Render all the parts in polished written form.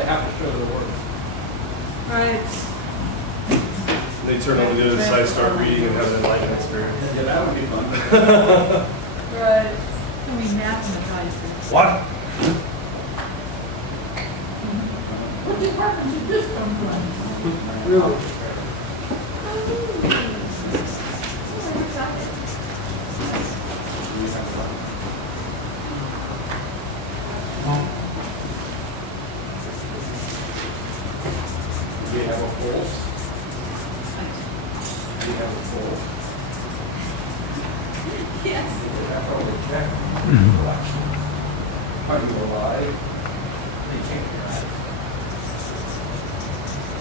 they have to show their work. Right. They turn on the other side, start reading, and have an enlightenment experience. Yeah, that would be fun. Right. Can we mathematize this? What? What department did this come from? Really? Do you have a pulse? Do you have a pulse? Yes. That's probably check. Are you alive? They check your eyes.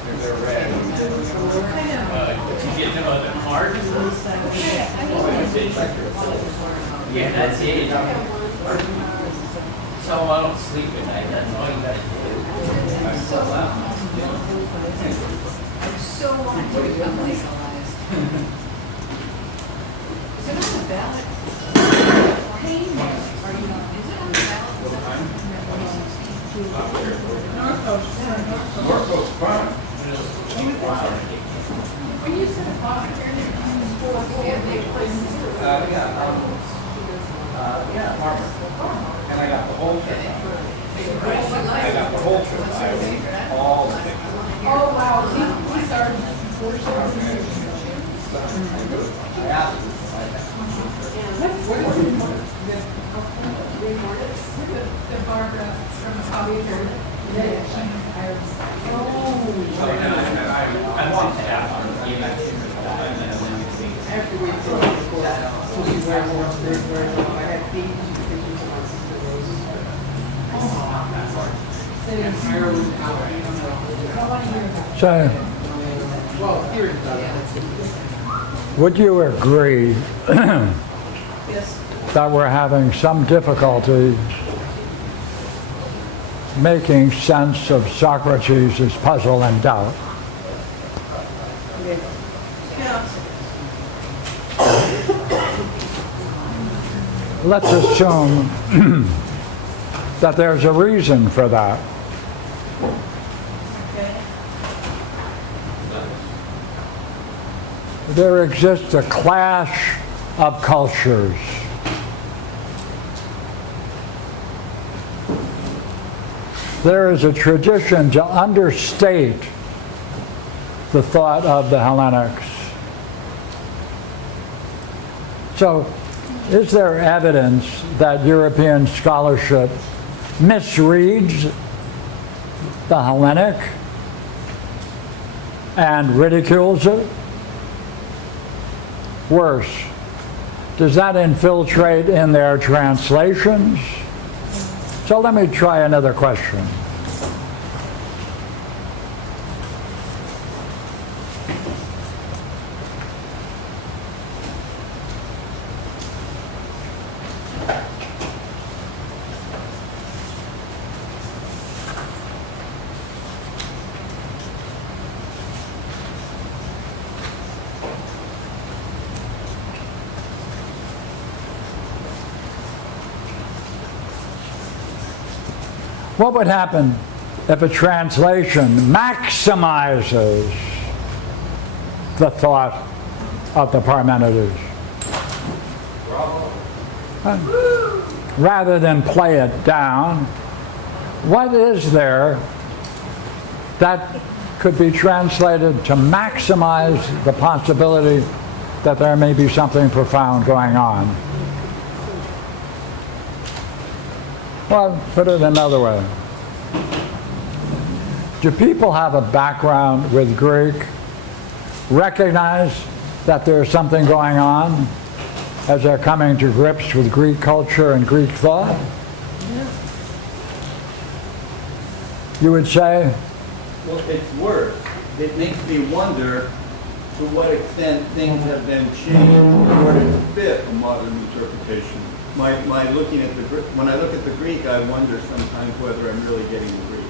If they're red. I know. To get them on the heart. Yeah, that's it. So I don't sleep at night. That's all you gotta do. So want to become legalized. Is it on the ballot? Pain? Are you not? Is it on the ballot? North Coast. North Coast Farm. When you said apothecary, yeah, they places. Yeah, farmer. And I got the whole trip. I got the whole trip. All the things. Oh, wow. He started first. I asked him. The Barbara from Apothecary. I want to have one. After we did the course, so she wear more, they wear more. I had beads because she was my sister Rose's. Ireland, how I don't know. So, Well, here it does. would you agree Yes. that we're having some difficulty making sense of Socrates' puzzle and doubt? Yeah. Let's assume that there's a reason for that. Okay. There exists a clash of cultures. There is a tradition to understate the thought of the Hellenics. So, is there evidence that European scholarship misreads the Hellenic and ridicules it? Worse, does that infiltrate in their translations? So let me try another question. What would happen if a translation maximizes the thought of the Parmenides? Rather than play it down, what is there that could be translated to maximize the possibility that there may be something profound going on? Well, put it another way. Do people have a background with Greek recognize that there's something going on as they're coming to grips with Greek culture and Greek thought? You would say? Well, it's worse. It makes me wonder to what extent things have been changed in order to fit a modern interpretation. My looking at when I look at the Greek, I wonder sometimes whether I'm really getting the Greek.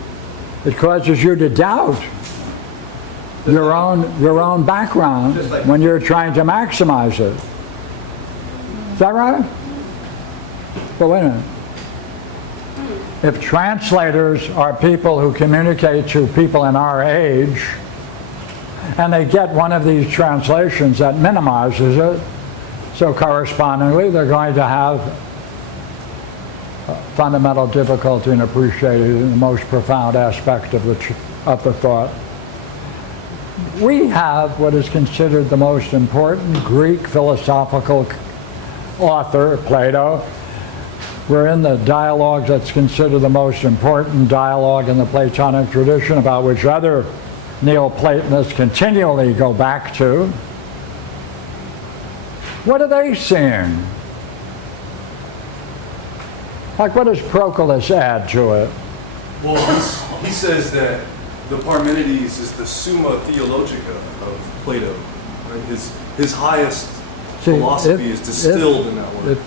It causes you to doubt your own background when you're trying to maximize it. Is that right? But wait a minute. if translators are people who communicate to people in our age, and they get one of these translations that minimizes it, so correspondingly they're going to have fundamental difficulty in appreciating the most profound aspect of the thought. We have what is considered the most important Greek philosophical author, Plato. We're in the dialogue that's considered the most important dialogue in the Platonic tradition, about which other Neoplatonists continually go back to. What are they seeing? Like, what does Proclus add to it? Well, he says that the Parmenides is the Summa Theologica of Plato. Right? His highest philosophy is distilled in that word.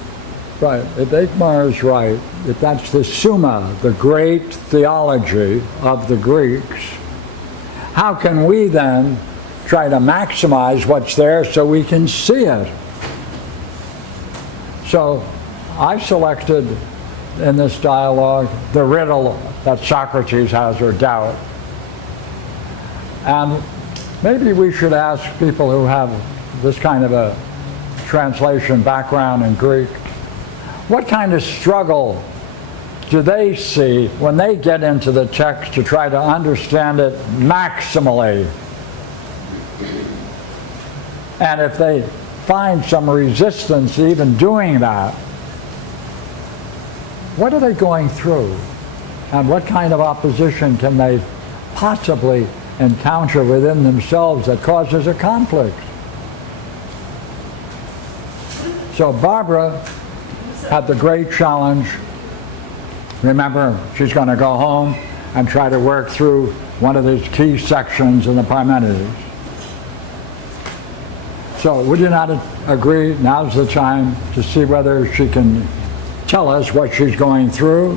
Right. If Eichmar is right, if that's the Summa, the great theology of the Greeks, how can we then try to maximize what's there so we can see it? So I selected in this dialogue the riddle that Socrates has, or doubt. And maybe we should ask people who have this kind of a translation background in Greek, what kind of struggle do they see when they get into the text to try to understand it maximally? And if they find some resistance even doing that, what are they going through? And what kind of opposition can they possibly encounter within themselves that causes a conflict? So Barbara had the great challenge. Remember, she's going to go home and try to work through one of these key sections in the Parmenides. So would you not agree now's the time to see whether she can tell us what she's going through,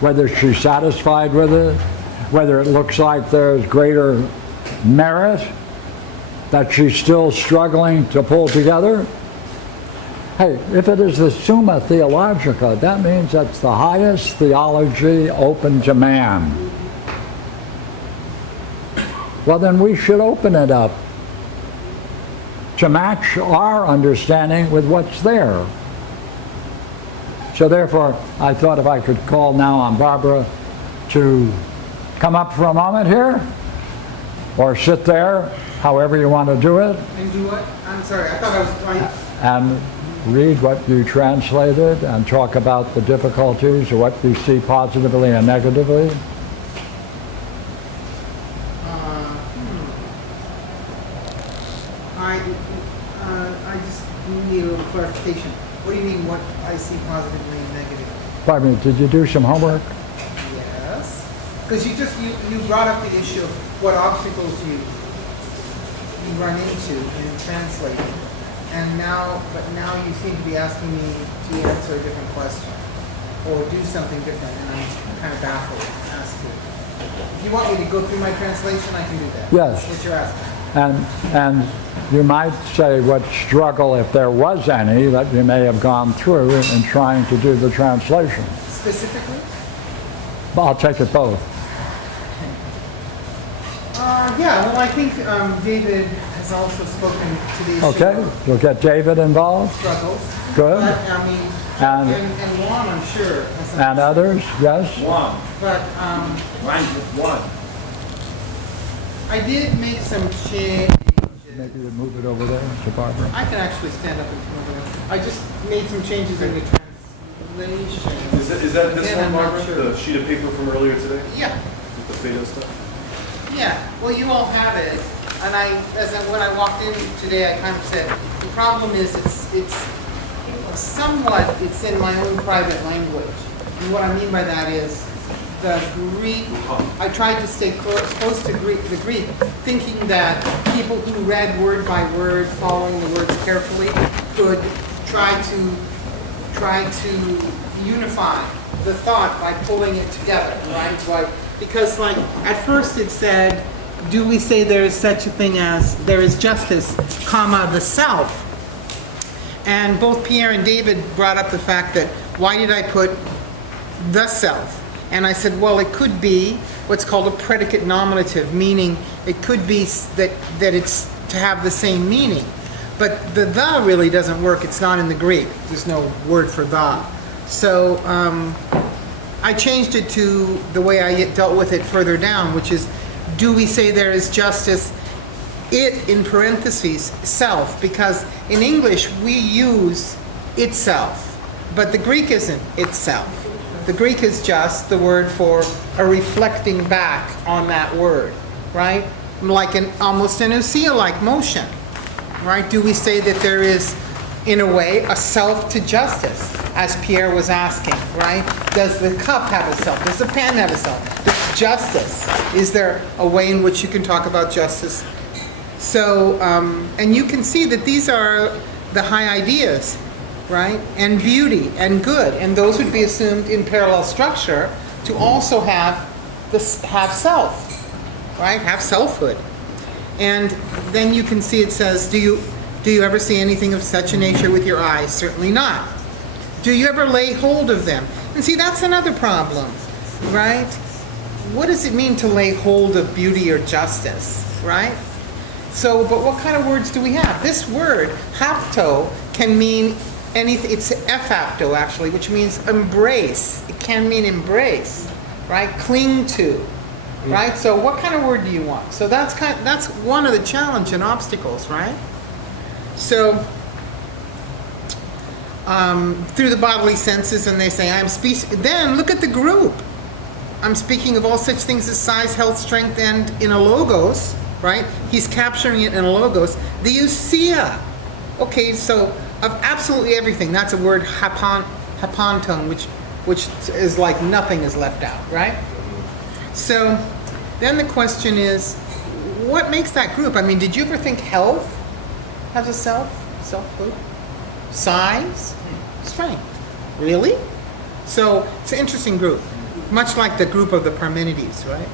whether she's satisfied with it, whether it looks like there's greater merit that she's still struggling to pull together? Hey, if it is the Summa Theologica, that means that's the highest theology open to man. Well, then we should open it up to match our understanding with what's there. So therefore, I thought if I could call now on Barbara to come up for a moment here, or sit there, however you want to do it. And do what? I'm sorry, I thought I was trying. And read what you translated and talk about the difficulties or what you see positively and negatively. I just need a little clarification. What do you mean, what I see positively and negatively? Pardon me, did you do some homework? Yes. Because you brought up the issue of what obstacles you run into in translating. But now you seem to be asking me to answer a different question or do something different, and I'm kind of baffled as to. If you want me to go through my translation, I can do that. Yes. That's what you're asking. And you might say what struggle, if there was any, that you may have gone through in trying to do the translation. Specifically? I'll take it both. Yeah, well, I think David has also spoken to the issue Okay, of you'll get David involved. struggles. Good. But, I mean, and Juan, I'm sure. has some- And others, yes? One. But Mine's just one. I did make some changes. Maybe you move it over there to Barbara. I can actually stand up and come over there. I just made some changes in the translation. Is that this Again, one, I'm not Barbara? sure. The sheet of paper from earlier today? Yeah, With the Plato stuff? yeah. Well, you all have it, and when I walked in today, I kind of said the problem is it's somewhat it's in my own private language, and what I mean by that is the Greek. I tried to stay close to the Greek, thinking that people who read word by word, following the words carefully, could try to unify the thought by pulling it together, right? Like, because like at first it said, do we say there is such a thing as there is justice, comma, the self? And both Pierre and David brought up the fact that why did I put the self? And I said, well, it could be what's called a predicate nominative, meaning it could be that it's to have the same meaning. But the really doesn't work. It's not in the Greek. There's no word for the. So I changed it to the way I dealt with it further down, which is, do we say there is justice, it in parentheses, self, because in English we use itself, but the Greek isn't itself. The Greek is just the word for a reflecting back on that word, right? Like almost an ousia-like motion, right? Do we say that there is, in a way, a self to justice, as Pierre was asking, right? Does the cup have a self? Does the pen have a self? Does justice, is there a way in which you can talk about justice? So, and you can see that these are the high ideas, right? And beauty and good, and those would be assumed in parallel structure to also have self, right? Have selfhood. And then you can see it says, do you ever see anything of such a nature with your eyes? Certainly not. Do you ever lay hold of them? And see, that's another problem, right? What does it mean to lay hold of beauty or justice, right? So, but what kind of words do we have? This word, hapto, can mean anything. It's epapto, actually, which means embrace. It can mean embrace, right? Cling to, right? So what kind of word do you want? So that's one of the challenge and obstacles, right? So, through the bodily senses, and they say, I'm speaking, then look at the group. I'm speaking of all such things as size, health, strength, and in a logos, right? He's capturing it in a logos. The ousia. Okay, so of absolutely everything, that's a word, hapanton, which is like nothing is left out, right? So, then the question is, what makes that group? I mean, did you ever think health has a selfhood? Size, strength. Really? So it's an interesting group, much like the group of the Parmenides, right?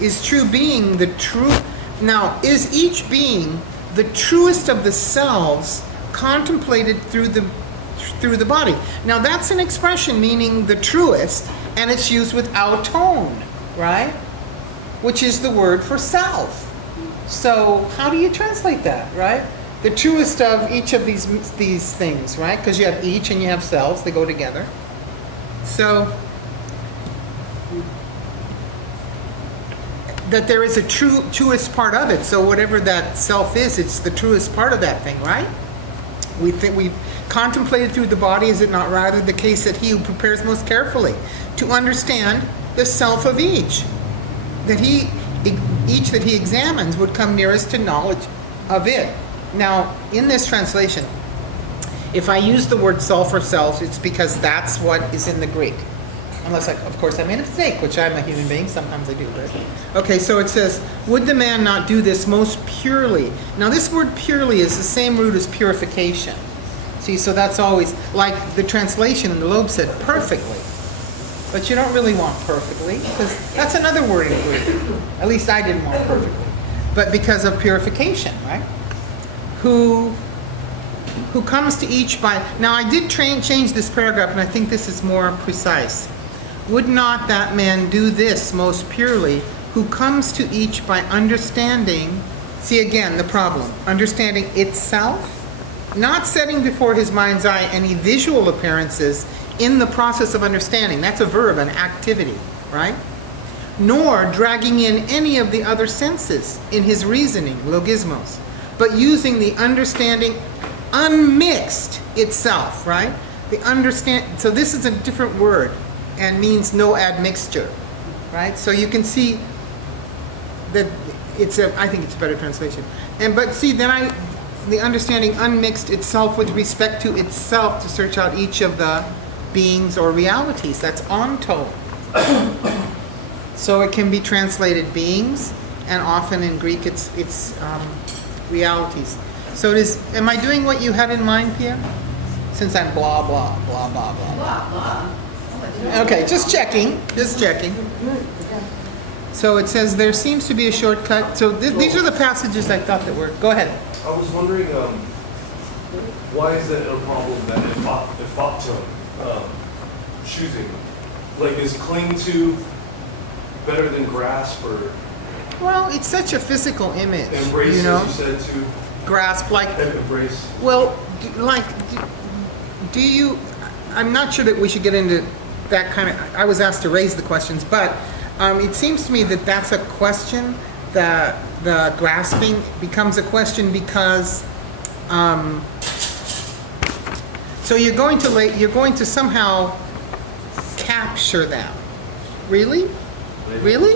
Is true being the true? Now, is each being the truest of the selves contemplated through the body? Now, that's an expression meaning the truest, and it's used with auton, right? Which is the word for self. So how do you translate that, right? The truest of each of these things, right? Because you have each and you have selves, they go together. So that there is a truest part of it. So whatever that self is, it's the truest part of that thing, right? We think we've contemplated through the body. Is it not rather the case that he who prepares most carefully to understand the self of each, that each that he examines would come nearest to knowledge of it? Now, in this translation, if I use the word self or selves, it's because that's what is in the Greek. Unless, of course, I made a mistake, which I'm a human being. Sometimes I do. But okay, so it says, would the man not do this most purely? Now, this word purely is the same root as purification. See, so that's always, like the translation in the Loeb said, perfectly. But you don't really want perfectly, because that's another word in Greek. At least I didn't want perfectly. But because of purification, right? Who comes to each by... Now, I did change this paragraph, and I think this is more precise. Would not that man do this most purely, who comes to each by understanding... See, again, the problem. Understanding itself, not setting before his mind's eye any visual appearances in the process of understanding. That's a verb, an activity, right? Nor dragging in any of the other senses in his reasoning, logismos, but using the understanding unmixed itself, right? So this is a different word and means no admixture, right? So you can see that I think it's a better translation. But see, then the understanding unmixed itself with respect to itself to search out each of the beings or realities. That's onto. So it can be translated beings, and often in Greek it's realities. So it is. Am I doing what you had in mind, Pierre? Since I'm blah blah blah blah blah. Blah, blah. Okay, just checking. So it says there seems to be a shortcut. So these are the passages I thought that were. Go ahead. I was wondering, why is it a problem that if opto, choosing, Like, is cling to better than grasp, or Well, it's such a physical image, embrace, you know? as you said, to Grasp, like, embrace? well, do you, I'm not sure that we should get into that kind of, I was asked to raise the questions, but it seems to me that that's a question, that the grasping becomes a question because, so you're going to somehow capture them. Really? Really?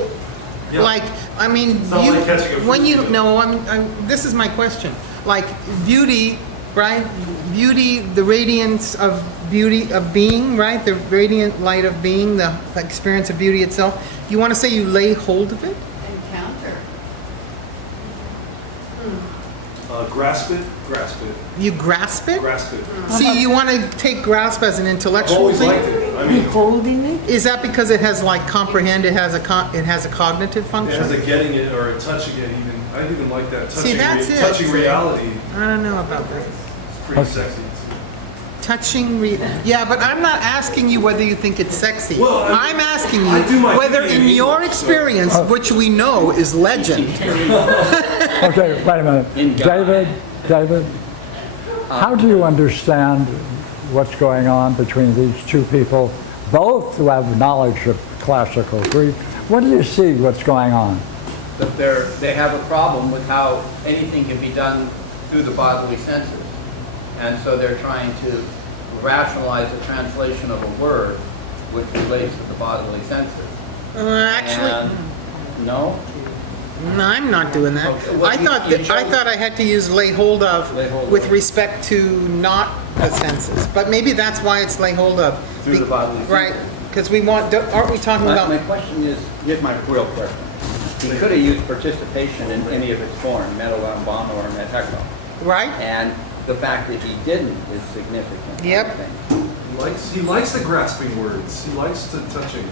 Yeah. Like, I mean, It's not you, like catching a when you, frisbee. no, this is my question. Like, beauty, right? Beauty, the radiance of beauty, of being, right? The radiant light of being, the experience of beauty itself. You want to say you lay hold of it? Encounter. Grasp it, grasp it, You grasp it? grasp it. See, you want to take grasp as an I've intellectual always thing? liked it. I mean, Holding it? Is that because it has like comprehend, it has a cognitive it function? has a getting it or a touching it. Even I even like that. See, that's it. Touching reality. I don't know about that. It's pretty sexy. Yeah, but I'm not asking you whether you think it's sexy. Well, I'm asking I do you my whether thinking in in your English, so- experience, which we know is legend. Okay, wait a minute. David, how do you understand what's going on between these two people, both who have knowledge of classical Greek? What do you see what's going on? That they have a problem with how anything can be done through the bodily senses. And so they're trying to rationalize the translation of a word which relates to the bodily senses. Actually, And, no? no, I'm not doing that. Okay, well, I thought you that chose- I thought I had to use lay hold of Lay hold with of. respect to not the senses. But maybe that's why it's lay hold of. Through the bodily senses. Right, because we want, aren't we talking My about, question is, here's my real question. He could have used participation in any of its forms, metalambano or metecho. right? And the fact that he didn't is significant. I Yep. think. He likes the grasping words. He likes the touching.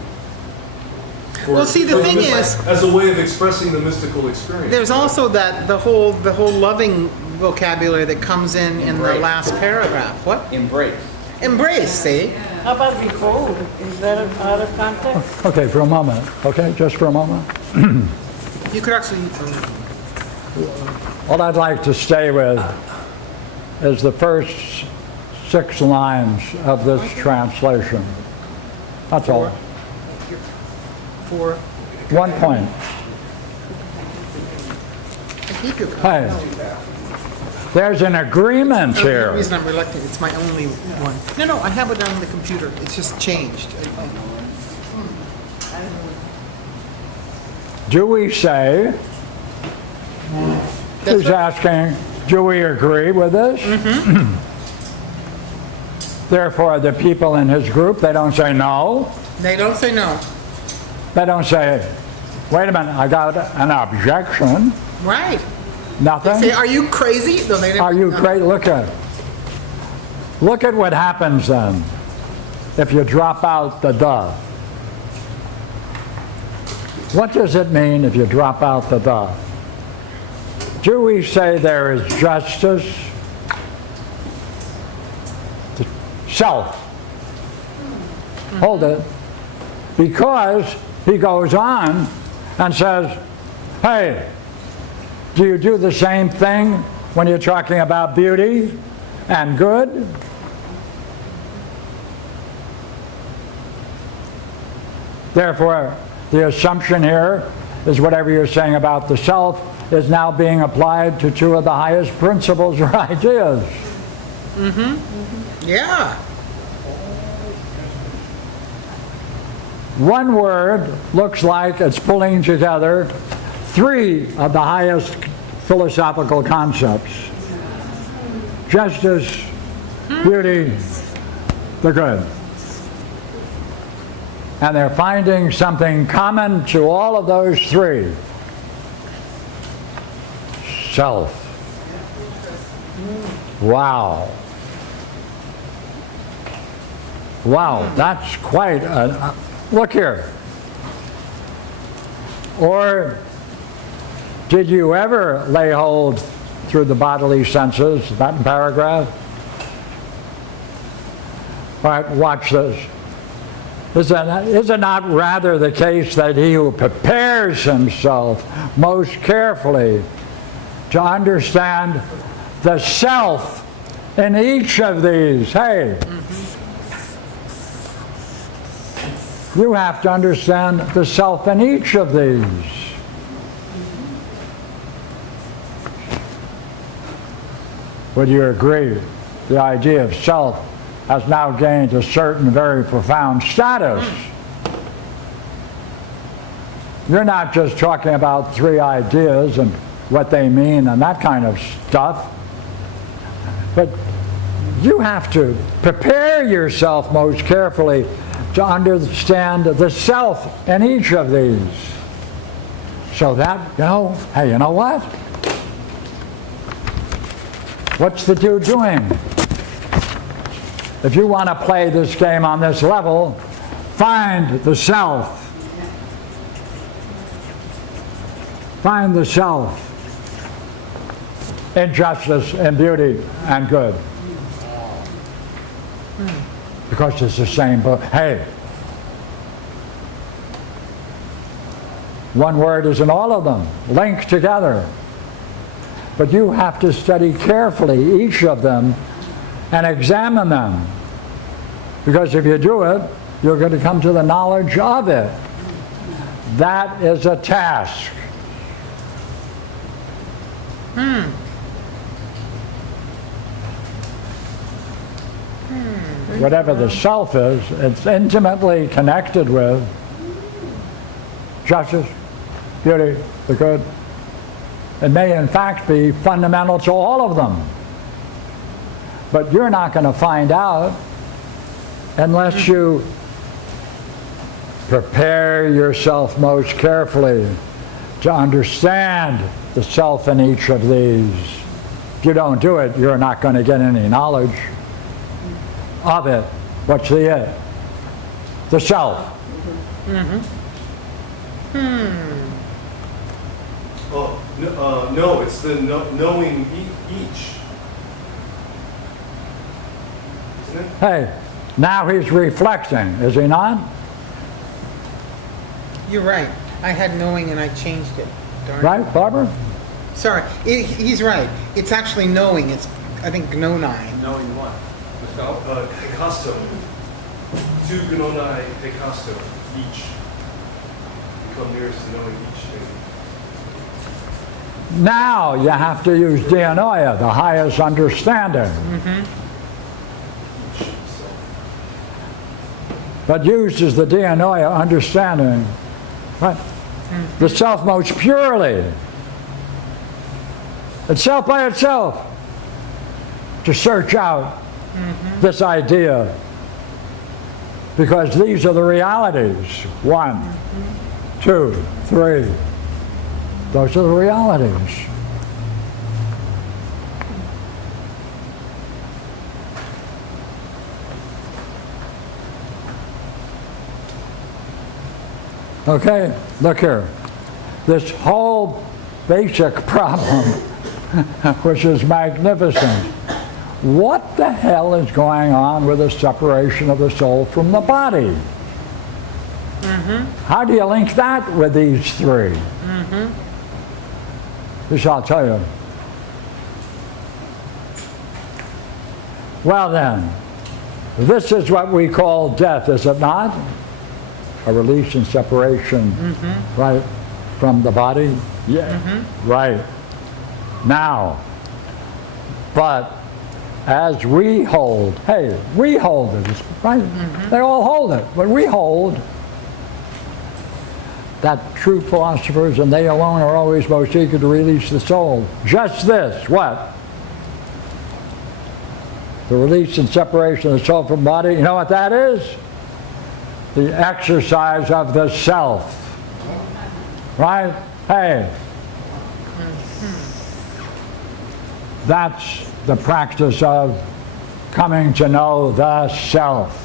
Well, see, the thing is, as a way of expressing the mystical experience. there's also that the whole loving vocabulary that comes in the Embrace. last paragraph. What? Embrace. Embrace, see? How about behold? Is that out of context? Okay, for a moment, okay, just for a moment. You could actually, What I'd like to stay with is the first 6 lines of this translation. That's all. for, 1 point. I keep your Hey, there's an agreement The here. reason I'm reluctant, it's my only one. No, I have it on the computer. It's just changed. Do we say, That's he's right. asking, do we agree with this? Therefore, the people in his group, they don't say no. They don't say no. They don't say, wait a minute, I got an objection. Right. Nothing? Say, are you crazy? No, they never. Are you no. crazy? Look at what happens then if you drop out the duh. What does it mean if you drop out the duh? Do we say there is justice? Self. Hold it. Because he goes on and says, hey, do you do the same thing when you're talking about beauty and good? Therefore, the assumption here is whatever you're saying about the self is now being applied to 2 of the highest principles or ideas. Yeah. One word looks like it's pulling together 3 of the highest philosophical concepts. Justice, beauty, the good. And they're finding something common to all of those 3. Self. Wow. Wow, that's quite a... Look here. Or did you ever lay hold through the bodily senses, that paragraph? All right, watch this. Is it not rather the case that he who prepares himself most carefully to understand the self in each of these? Hey, you have to understand the self in each of these. Would you agree? The idea of self has now gained a certain very profound status. You're not just talking about three ideas and what they mean and that kind of stuff, but you have to prepare yourself most carefully to understand the self in each of these. So that, hey, you know what? What's the dude doing? If you want to play this game on this level, find the self. Find the self in justice, in beauty, and good. Because it's the same book. Hey, one word is in all of them, linked together. But you have to study carefully each of them and examine them. Because if you do it, you're going to come to the knowledge of it. That is a task. Whatever the self is, it's intimately connected with justice, beauty, the good. It may in fact be fundamental to all of them. But you're not going to find out unless you prepare yourself most carefully to understand the self in each of these. If you don't do it, you're not going to get any knowledge of it. What's the it? The self. Oh, no, it's the knowing each. Isn't it? Hey, now he's reflecting, is he not? You're right. I had knowing and I changed it. Darn it. Right, Barbara? Sorry, he's right. It's actually knowing. It's, I think, gnonine. Knowing what? The self? Hekasto. Two gnonai hekasto, each. Become nearest to knowing each thing. Now you have to use dianoia, the highest understanding. But used as the dianoia understanding, right? The self most purely. Itself by itself. To search out this idea. Because these are the realities. 1, 2, 3. Those are the realities. Okay, look here. This whole basic problem, which is magnificent. What the hell is going on with the separation of the soul from the body? How do you link that with these three? This I'll tell you. Well then, this is what we call death, is it not? A release and separation, right, from the body? Yeah, right. Now, but as we hold, hey, we hold it, right? They all hold it, but we hold that true philosophers and they alone are always most eager to release the soul. Just this, what? The release and separation of the soul from the body. You know what that is? The exercise of the self. Right? Hey. That's the practice of coming to know the self.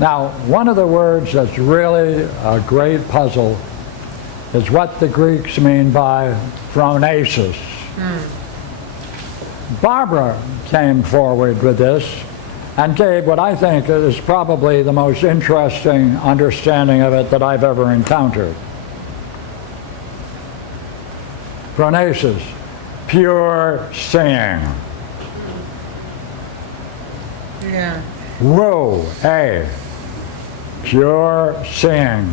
Now, one of the words that's really a great puzzle is what the Greeks mean by phronesis. Barbara came forward with this and gave what I think is probably the most interesting understanding of it that I've ever encountered. Phronesis, pure seeing. Yeah. Whoa, hey, pure seeing.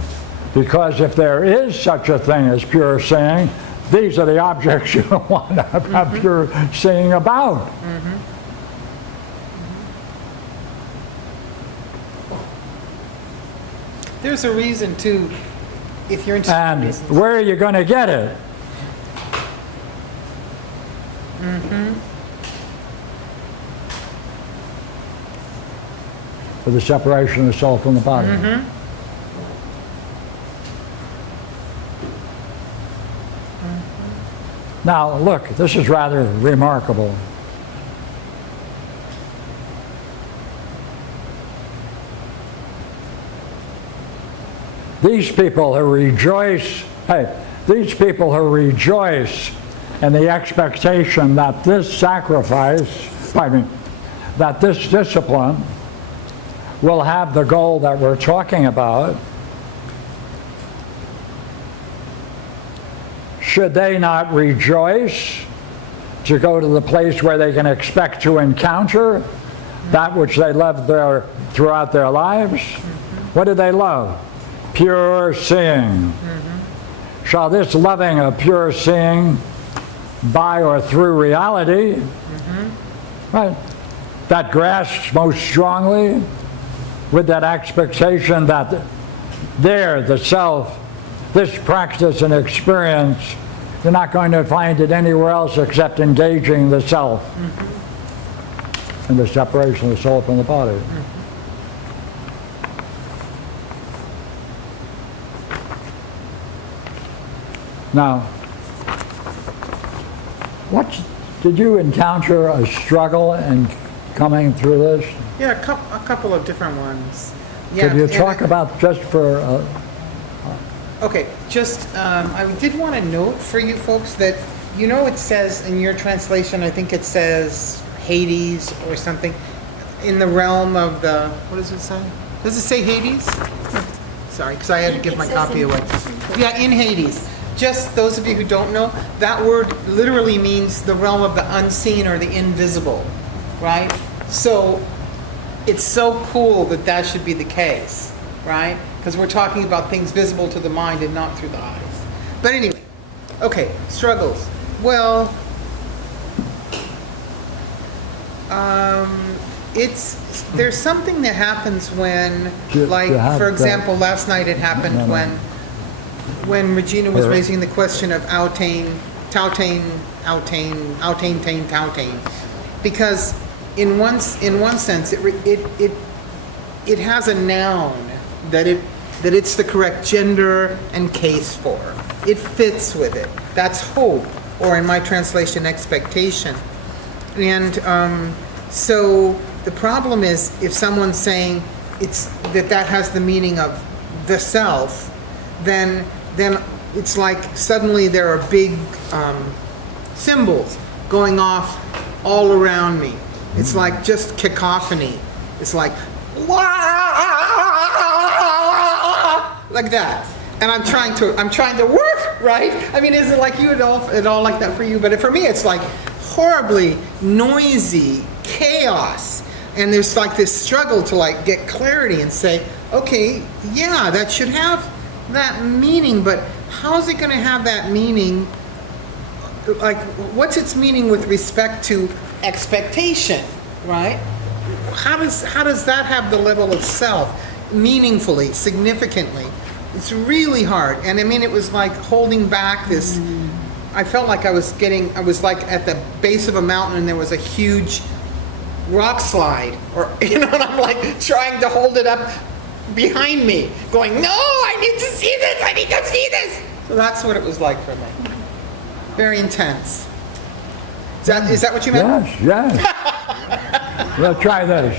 Because if there is such a thing as pure seeing, these are the objects you want to have pure seeing about. There's a reason too, if you're interested in And reasons. where are you going to get it? For the separation of the soul from the body. Now, look, this is rather remarkable. These people who rejoice, these people who rejoice in the expectation that this sacrifice, that this discipline will have the goal that we're talking about, should they not rejoice to go to the place where they can expect to encounter that which they loved throughout their lives? What do they love? Pure seeing. Shall this loving of pure seeing by or through reality, right, that grasps most strongly with that expectation that there, the self, this practice and experience, you're not going to find it anywhere else except engaging the self and the separation of the soul from the body. Now, did you encounter a struggle in coming through this? Yeah, a couple of different ones. Yeah, Could you and talk about just for... okay, just, I did want to note for you folks that, you know, it says in your translation, I think it says Hades or something, in the realm of the, what does it say? Does it say Hades? Sorry, because I had to give my copy away. Yeah, in Hades. Just those of you who don't know, that word literally means the realm of the unseen or the invisible, right? So it's so cool that that should be the case, right? Because we're talking about things visible to the mind and not through the eyes. But anyway, okay, struggles. Well, there's something that happens when, like, for example, last night it happened when Regina was raising the question of Tautane, because in one sense it has a noun that it's the correct gender and case for. It fits with it. That's hope, or in my translation, expectation. And so the problem is if someone's saying that has the meaning of the self, then it's like suddenly there are big symbols going off all around me. It's like just cacophony. It's like, like that. And I'm trying to work, right? I mean, is it like you at all like that for you? But for me, it's like horribly noisy chaos. And there's like this struggle to like get clarity and say, okay, yeah, that should have that meaning, but how is it going to have that meaning? Like, what's its meaning with respect to expectation, right? How does that have the level of self, meaningfully, significantly? It's really hard. And I mean, it was like holding back this. I felt like I was like at the base of a mountain and there was a huge rock slide, or and I'm like trying to hold it up behind me, going, no, I need to see this, I need to see this. So that's what it was like for me. Very intense. Is that what you meant? Yes. We'll try this.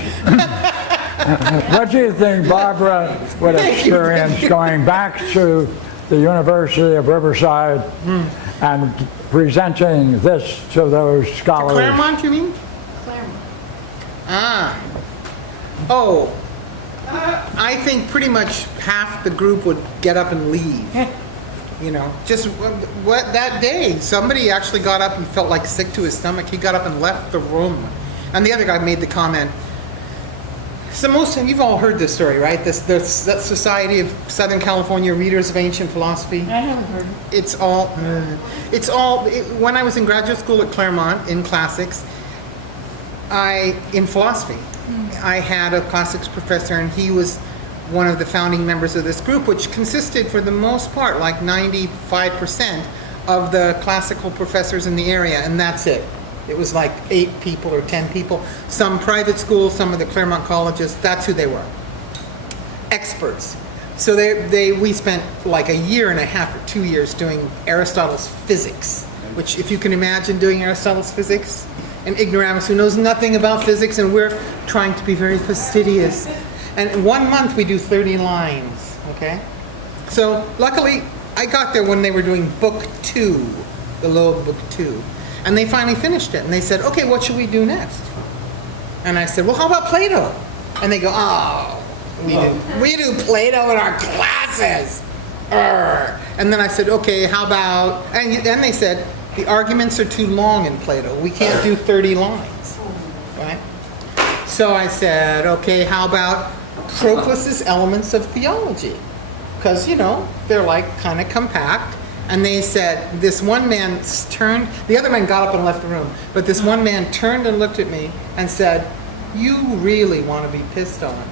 What do you think Barbara would experience going back to the University of Riverside and presenting this to those scholars. Claremont, you mean? Claremont. Ah. Oh. I think pretty much half the group would get up and leave. You know, just what that day, somebody actually got up and felt like sick to his stomach. He got up and left the room. And the other guy made the comment. So you've all heard this story, right? That Society of Southern California Readers of Ancient Philosophy. I haven't heard it. When I was in graduate school at Claremont in classics, in philosophy, I had a classics professor, and he was one of the founding members of this group, which consisted for the most part, like 95% of the classical professors in the area, and that's it. It was like 8 people or 10 people. Some private schools, some of the Claremont colleges, that's who they were. Experts. So we spent like a year and a half or 2 years doing Aristotle's physics, which if you can imagine doing Aristotle's physics, an ignoramus who knows nothing about physics, and we're trying to be very fastidious. And in 1 month we do 30 lines, okay? So luckily I got there when they were doing book 2, the Loeb book 2. And they finally finished it, and they said, okay, what should we do next? And I said, well, how about Plato? And they go, oh, we do Plato in our classes. Urgh. And then I said, okay, how about, and then they said, the arguments are too long in Plato. We can't do 30 lines, right? So I said, okay, how about Proclus's Elements of Theology? Because, you know, they're like kind of compact. And they said, this one man turned, the other man got up and left the room, but this one man turned and looked at me and said, you really want to be pissed on.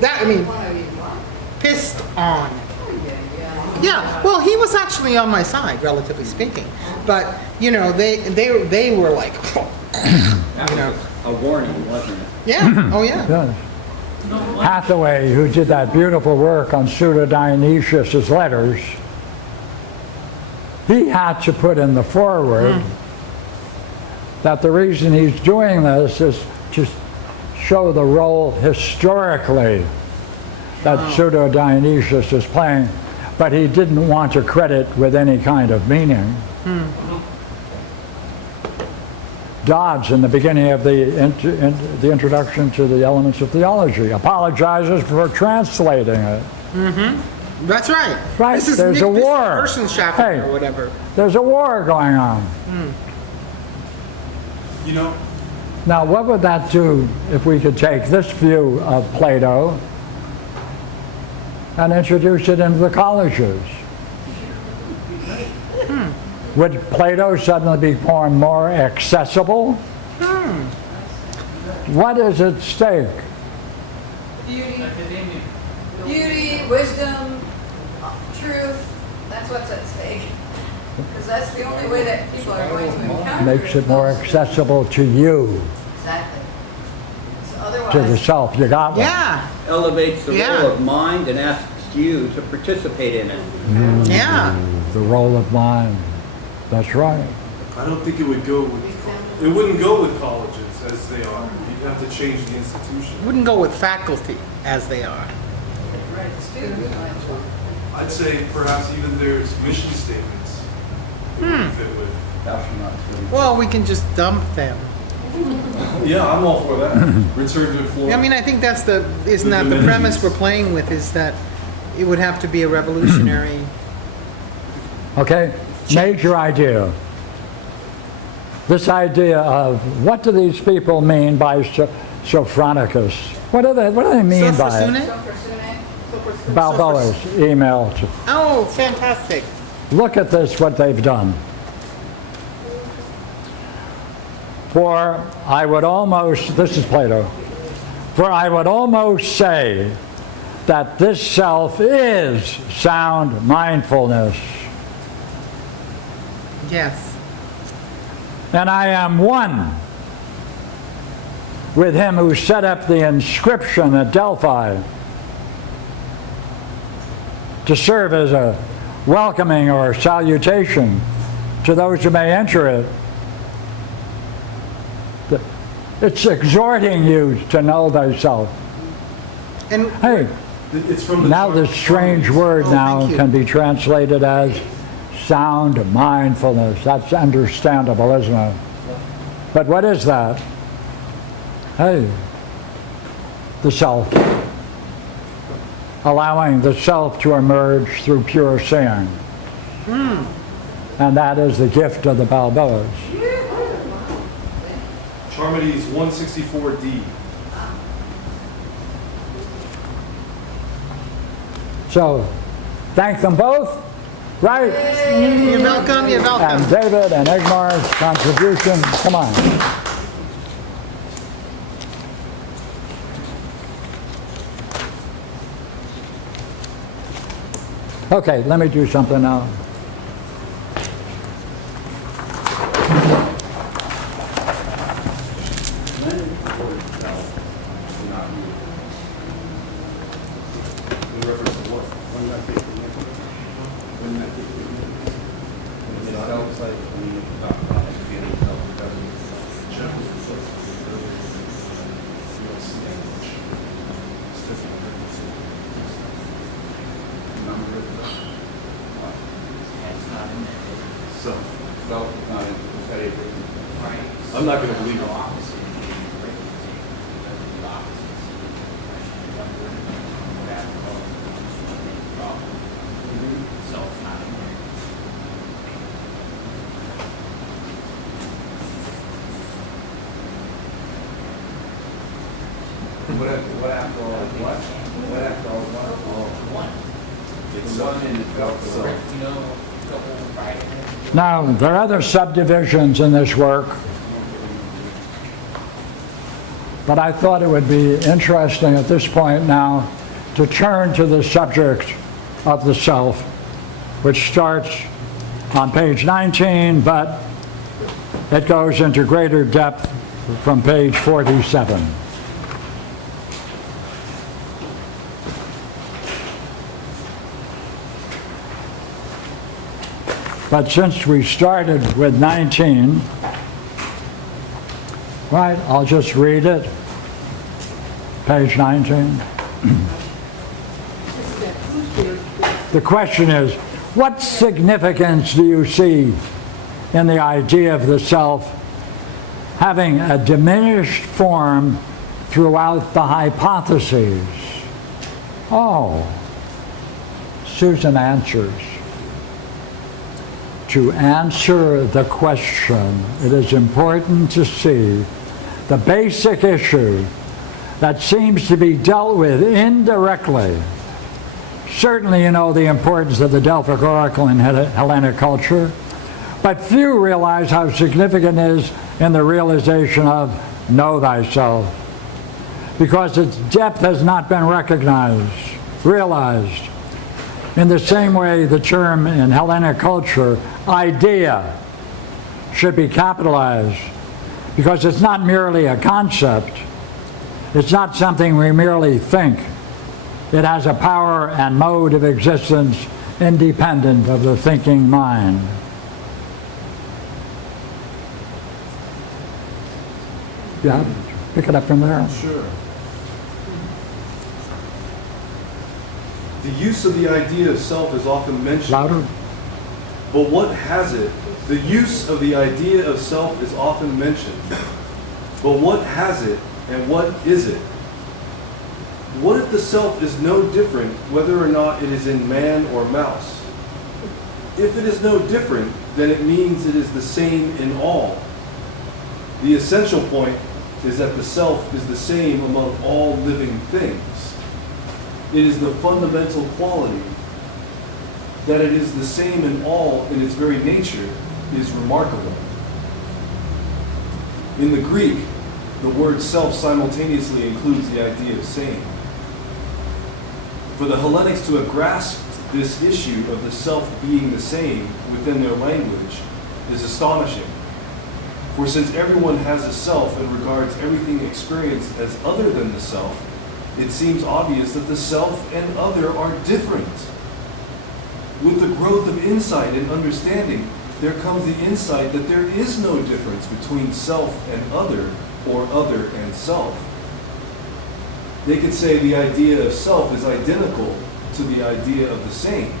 That, I mean, pissed on. Yeah, well, he was actually on my side, relatively speaking. But, you know, they were like, That was a warning, wasn't it? yeah, oh yeah. Yes. Hathaway, who did that beautiful work on Pseudo-Dionysius' letters, he had to put in the foreword that the reason he's doing this is to show the role historically that Pseudo-Dionysius is playing, but he didn't want to credit with any kind of meaning. Dodds, in the beginning of the introduction to the Elements of Theology, apologizes for translating it. That's right. Right, This is there's a war. Persenschaffen Hey. or whatever. There's a war going on. You know, Now, what would that do if we could take this view of Plato and introduce it into the colleges? Would Plato suddenly become more accessible? What is at stake? Beauty, wisdom, truth, that's what's at stake. Because that's the only way that people are going to encounter. Makes it more accessible to you, Exactly. So to the otherwise, self. You got one. Yeah, Elevates the Yeah. role of mind and asks you to participate in it. yeah. The role of mind. That's right. I don't think it would go with, it wouldn't go with colleges as they are. You'd have to change the institution. Wouldn't go with faculty as they are. right, students might as well. I'd say perhaps even there's mission statements that would fit with. Thou shalt not steal. Well, we can just dump them. Yeah, I'm all for that. Return to Florida. I mean, I think that's isn't that the premise we're playing with, is that it would have to be a revolutionary. Okay? Major idea. This idea of what do these people mean by Sophronicus? What do they mean by it? Sophrosyne? Balboa's email. Oh, fantastic. Look at this, what they've done. For I would almost, this is Plato, for I would almost say that this self is sound mindfulness. Yes. And I am one with him who set up the inscription at Delphi to serve as a welcoming or salutation to those who may enter it. It's exhorting you to know thyself. And Hey, It's from the Now this strange word now thank you. can be translated as sound mindfulness. That's understandable, isn't it? But what is that? Hey, the self. Allowing the self to emerge through pure seeing. And that is the gift of the Balboas. Charmides 164D. So, thank them both, right? You're welcome, you're welcome. And David and Igmar's contribution. Come on. Okay, let me do something now. In reference to what? So, Self is not in, I'm not going to believe it. What after all is what? What after all is what? It's The one in itself is self. Now, there are other subdivisions in this work, but I thought it would be interesting at this point now to turn to the subject of the self, which starts on page 19, but it goes into greater depth from page 47. But since we started with 19, right, I'll just read it. Page 19. The question is, what significance do you see in the idea of the self having a diminished form throughout the hypotheses? Oh, Susan answers. To answer the question, it is important to see the basic issue that seems to be dealt with indirectly. Certainly, you know the importance of the Delphic Oracle in Hellenic culture, but few realize how significant it is in the realization of know thyself, because its depth has not been realized. In the same way, the term in Hellenic culture, idea, should be capitalized, because it's not merely a concept. It's not something we merely think. It has a power and mode of existence independent of the thinking mind. Yeah, pick it up from there. Sure. The use of the idea of self is often mentioned. Louder. But what has it? The use of the idea of self is often mentioned. But what has it and what is it? What if the self is no different whether or not it is in man or mouse? If it is no different, then it means it is the same in all. The essential point is that the self is the same among all living things. It is the fundamental quality. That it is the same in all in its very nature is remarkable. In the Greek, the word self simultaneously includes the idea of same. For the Hellenics to have grasped this issue of the self being the same within their language is astonishing. For since everyone has a self and regards everything experienced as other than the self, it seems obvious that the self and other are different. With the growth of insight and understanding, there comes the insight that there is no difference between self and other, or other and self. They could say the idea of self is identical to the idea of the same,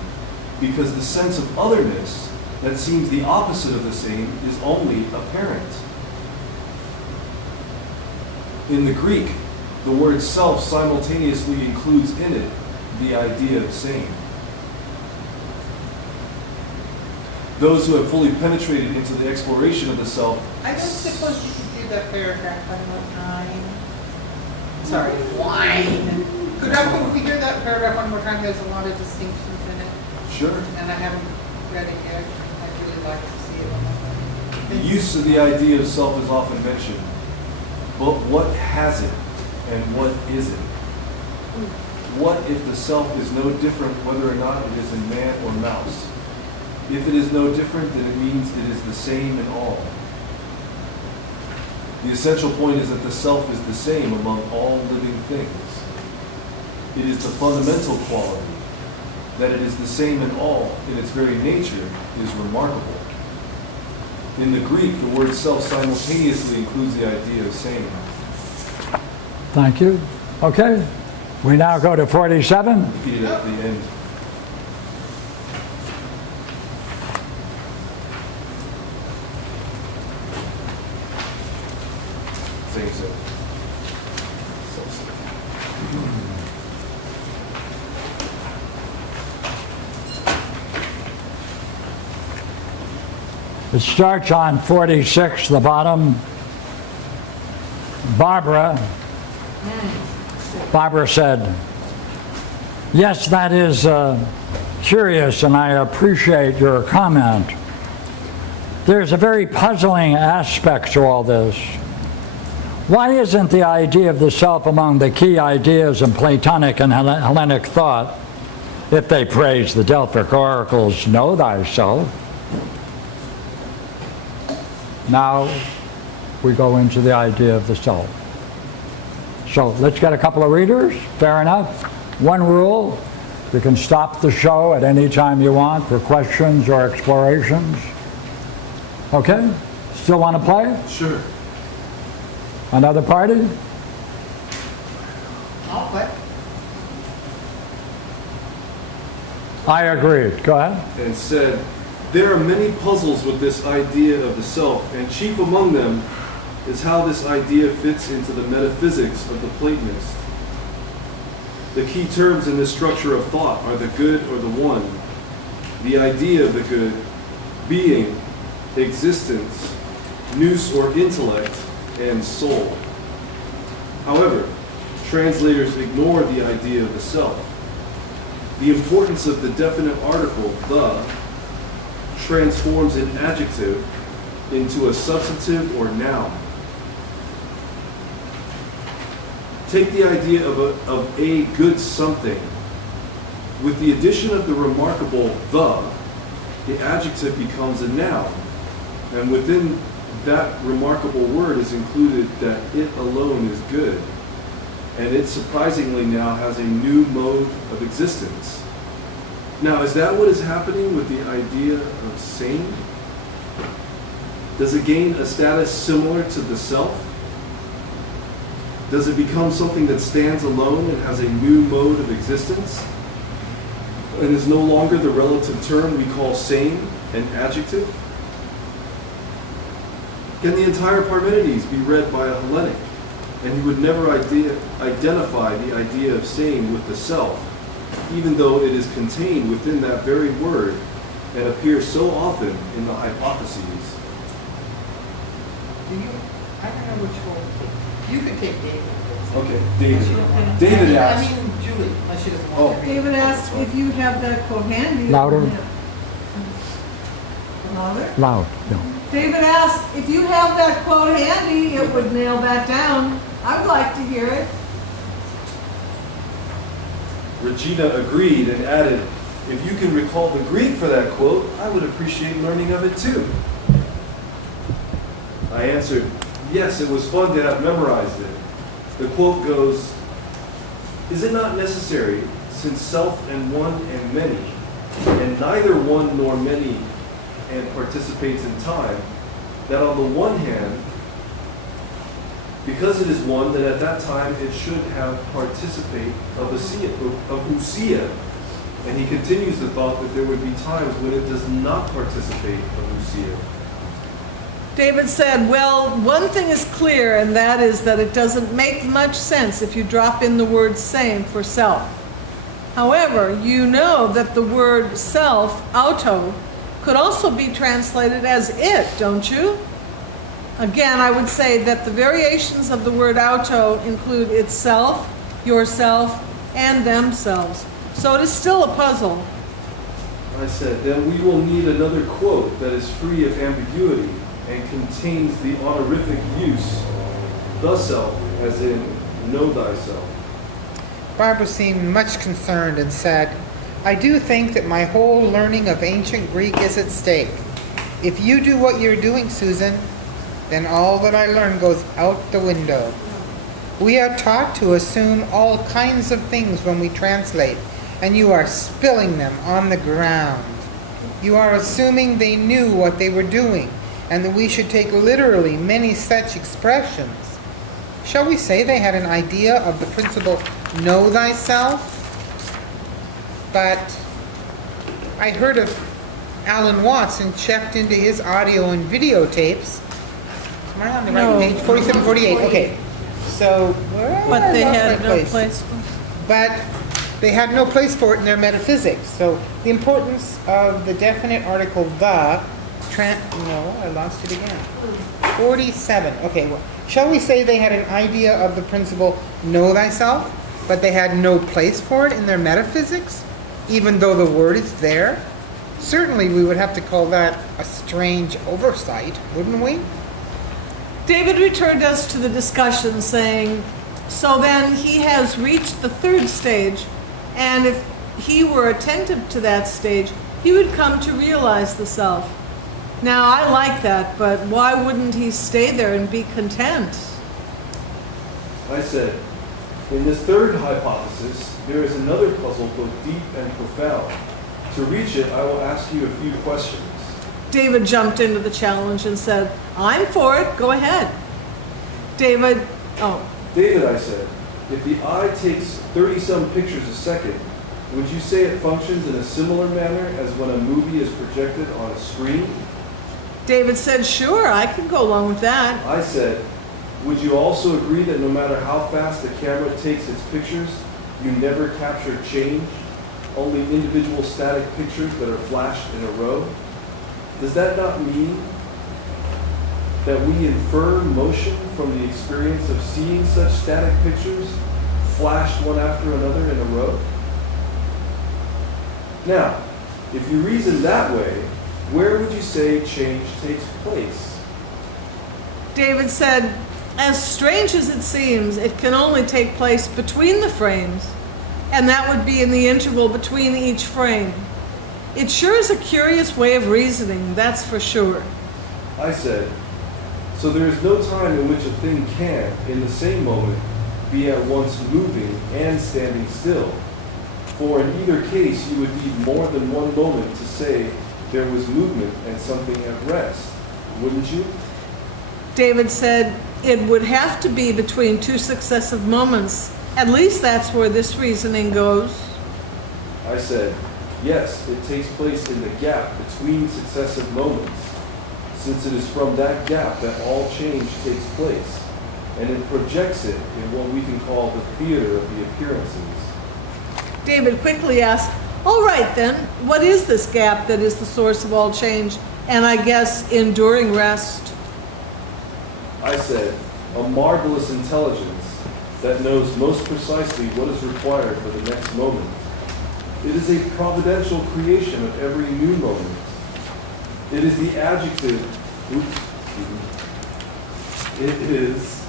because the sense of otherness that seems the opposite of the same is only apparent. In the Greek, the word self simultaneously includes in it the idea of same. Those who have fully penetrated into the exploration of the self. I don't suppose you could do that paragraph one more time. Sorry, wine. Could we hear that paragraph one more time? There's a lot of distinctions in it, Sure. and I haven't read it yet. I'd really like to see it one more time. The use of the idea of self is often mentioned, but what has it and what is it? What if the self is no different whether or not it is in man or mouse? If it is no different, then it means it is the same in all. The essential point is that the self is the same among all living things. It is the fundamental quality. That it is the same in all, in its very nature, is remarkable. In the Greek, the word self simultaneously includes the idea of same. Thank you. Okay. We now go to 47. Repeated at the end. Same self. It starts on 46, the bottom. Barbara said, yes, that is curious, and I appreciate your comment. There's a very puzzling aspect to all this. Why isn't the idea of the self among the key ideas in Platonic and Hellenic thought, if they praise the Delphic oracles, know thyself? Now we go into the idea of the self. So let's get a couple of readers, fair enough. One rule, you can stop the show at any time you want for questions or explorations. Okay? Still want to play? Sure. Another party? I'll play. I agreed. Go ahead. And said, there are many puzzles with this idea of the self, and chief among them is how this idea fits into the metaphysics of the Platonist. The key terms in this structure of thought are the good or the one, the idea of the good, being, existence, nous or intellect, and soul. However, translators ignore the idea of the self. The importance of the definite article, the, transforms an adjective into a substantive or noun. Take the idea of a good something. With the addition of the remarkable the adjective becomes a noun. And within that remarkable word is included that it alone is good. And it surprisingly now has a new mode of existence. Now, is that what is happening with the idea of sane? Does it gain a status similar to the self? Does it become something that stands alone and has a new mode of existence? And is no longer the relative term we call sane an adjective? Can the entire Parmenides be read by a Hellenic, and he would never identify the idea of sane with the self, even though it is contained within that very word and appears so often in the hypotheses? I don't know which one. You could take David. Okay, David. She don't want- David I asked. mean, Julie, unless she doesn't Oh. want to read. David asked if you have that quote handy. Louder. Louder? Loud. Yeah. David asked if you have that quote handy, it would nail that down. I'd like to hear it. Regina agreed and added, if you can recall the Greek for that quote, I would appreciate learning of it too. I answered, yes, it was fun to have memorized it. The quote goes, is it not necessary, since self and one and many, and neither one nor many and participates in time, that on the one hand, Because it is one, then at that time it should have participate of ousia. And he continues the thought that there would be times when it does not participate of ousia. David said, well, one thing is clear, and that is that it doesn't make much sense if you drop in the word same for self. However, you know that the word self, auto, could also be translated as it, don't you? Again, I would say that the variations of the word auto include itself, yourself, and themselves. So it is still a puzzle. I said, then we will need another quote that is free of ambiguity and contains the honorific use, the self, as in know thyself. Barbara seemed much concerned and said, I do think that my whole learning of ancient Greek is at stake. If you do what you're doing, Susan, then all that I learned goes out the window. We are taught to assume all kinds of things when we translate, and you are spilling them on the ground. You are assuming they knew what they were doing, and that we should take literally many such expressions. Shall we say they had an idea of the principle, know thyself? But I heard of Alan Watts and checked into his audio and videotapes. Am I on the right page? 47, 48, okay. So, But they I lost had my no place. But they had no place for it in their metaphysics. So the importance of the definite article the, no, I lost it again. 47, okay, well, shall we say they had an idea of the principle know thyself, but they had no place for it in their metaphysics, even though the word is there? Certainly we would have to call that a strange oversight, wouldn't we? David returned us to the discussion saying, so then he has reached the third stage, and if he were attentive to that stage, he would come to realize the self. Now, I like that, but why wouldn't he stay there and be content? I said, in this third hypothesis, there is another puzzle both deep and profound. To reach it, I will ask you a few questions. David jumped into the challenge and said, I'm for it, go ahead. David, I said, if the eye takes 30-some pictures a second, would you say it functions in a similar manner as when a movie is projected on a screen? David said, sure, I can go along with that. I said, would you also agree that no matter how fast the camera takes its pictures, you never capture change, only individual static pictures that are flashed in a row? Does that not mean that we infer motion from the experience of seeing such static pictures flashed one after another in a row? Now, if you reason that way, where would you say change takes place? David said, as strange as it seems, it can only take place between the frames, and that would be in the interval between each frame. It sure is a curious way of reasoning, that's for sure. I said, so there is no time in which a thing can, in the same moment, be at once moving and standing still. For in either case, you would need more than one moment to say there was movement and something at rest, wouldn't you? David said, it would have to be between two successive moments. At least that's where this reasoning goes. I said, yes, it takes place in the gap between successive moments, since it is from that gap that all change takes place, and it projects it in what we can call the theater of the appearances. David quickly asked, all right then, what is this gap that is the source of all change, and I guess enduring rest? I said, a marvelous intelligence that knows most precisely what is required for the next moment. It is a providential creation of every new moment. It is the adjective, it is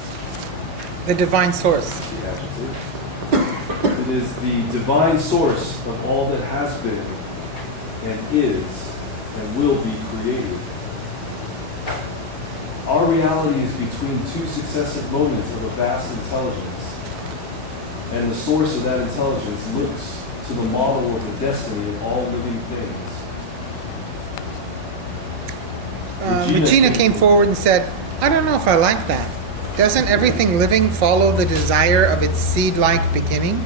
The divine source. the adjective. It is the divine source of all that has been and is and will be created. Our reality is between two successive moments of a vast intelligence, and the source of that intelligence looks to the model of the destiny of all living things. Regina came forward and said, I don't know if I like that. Doesn't everything living follow the desire of its seed-like beginning?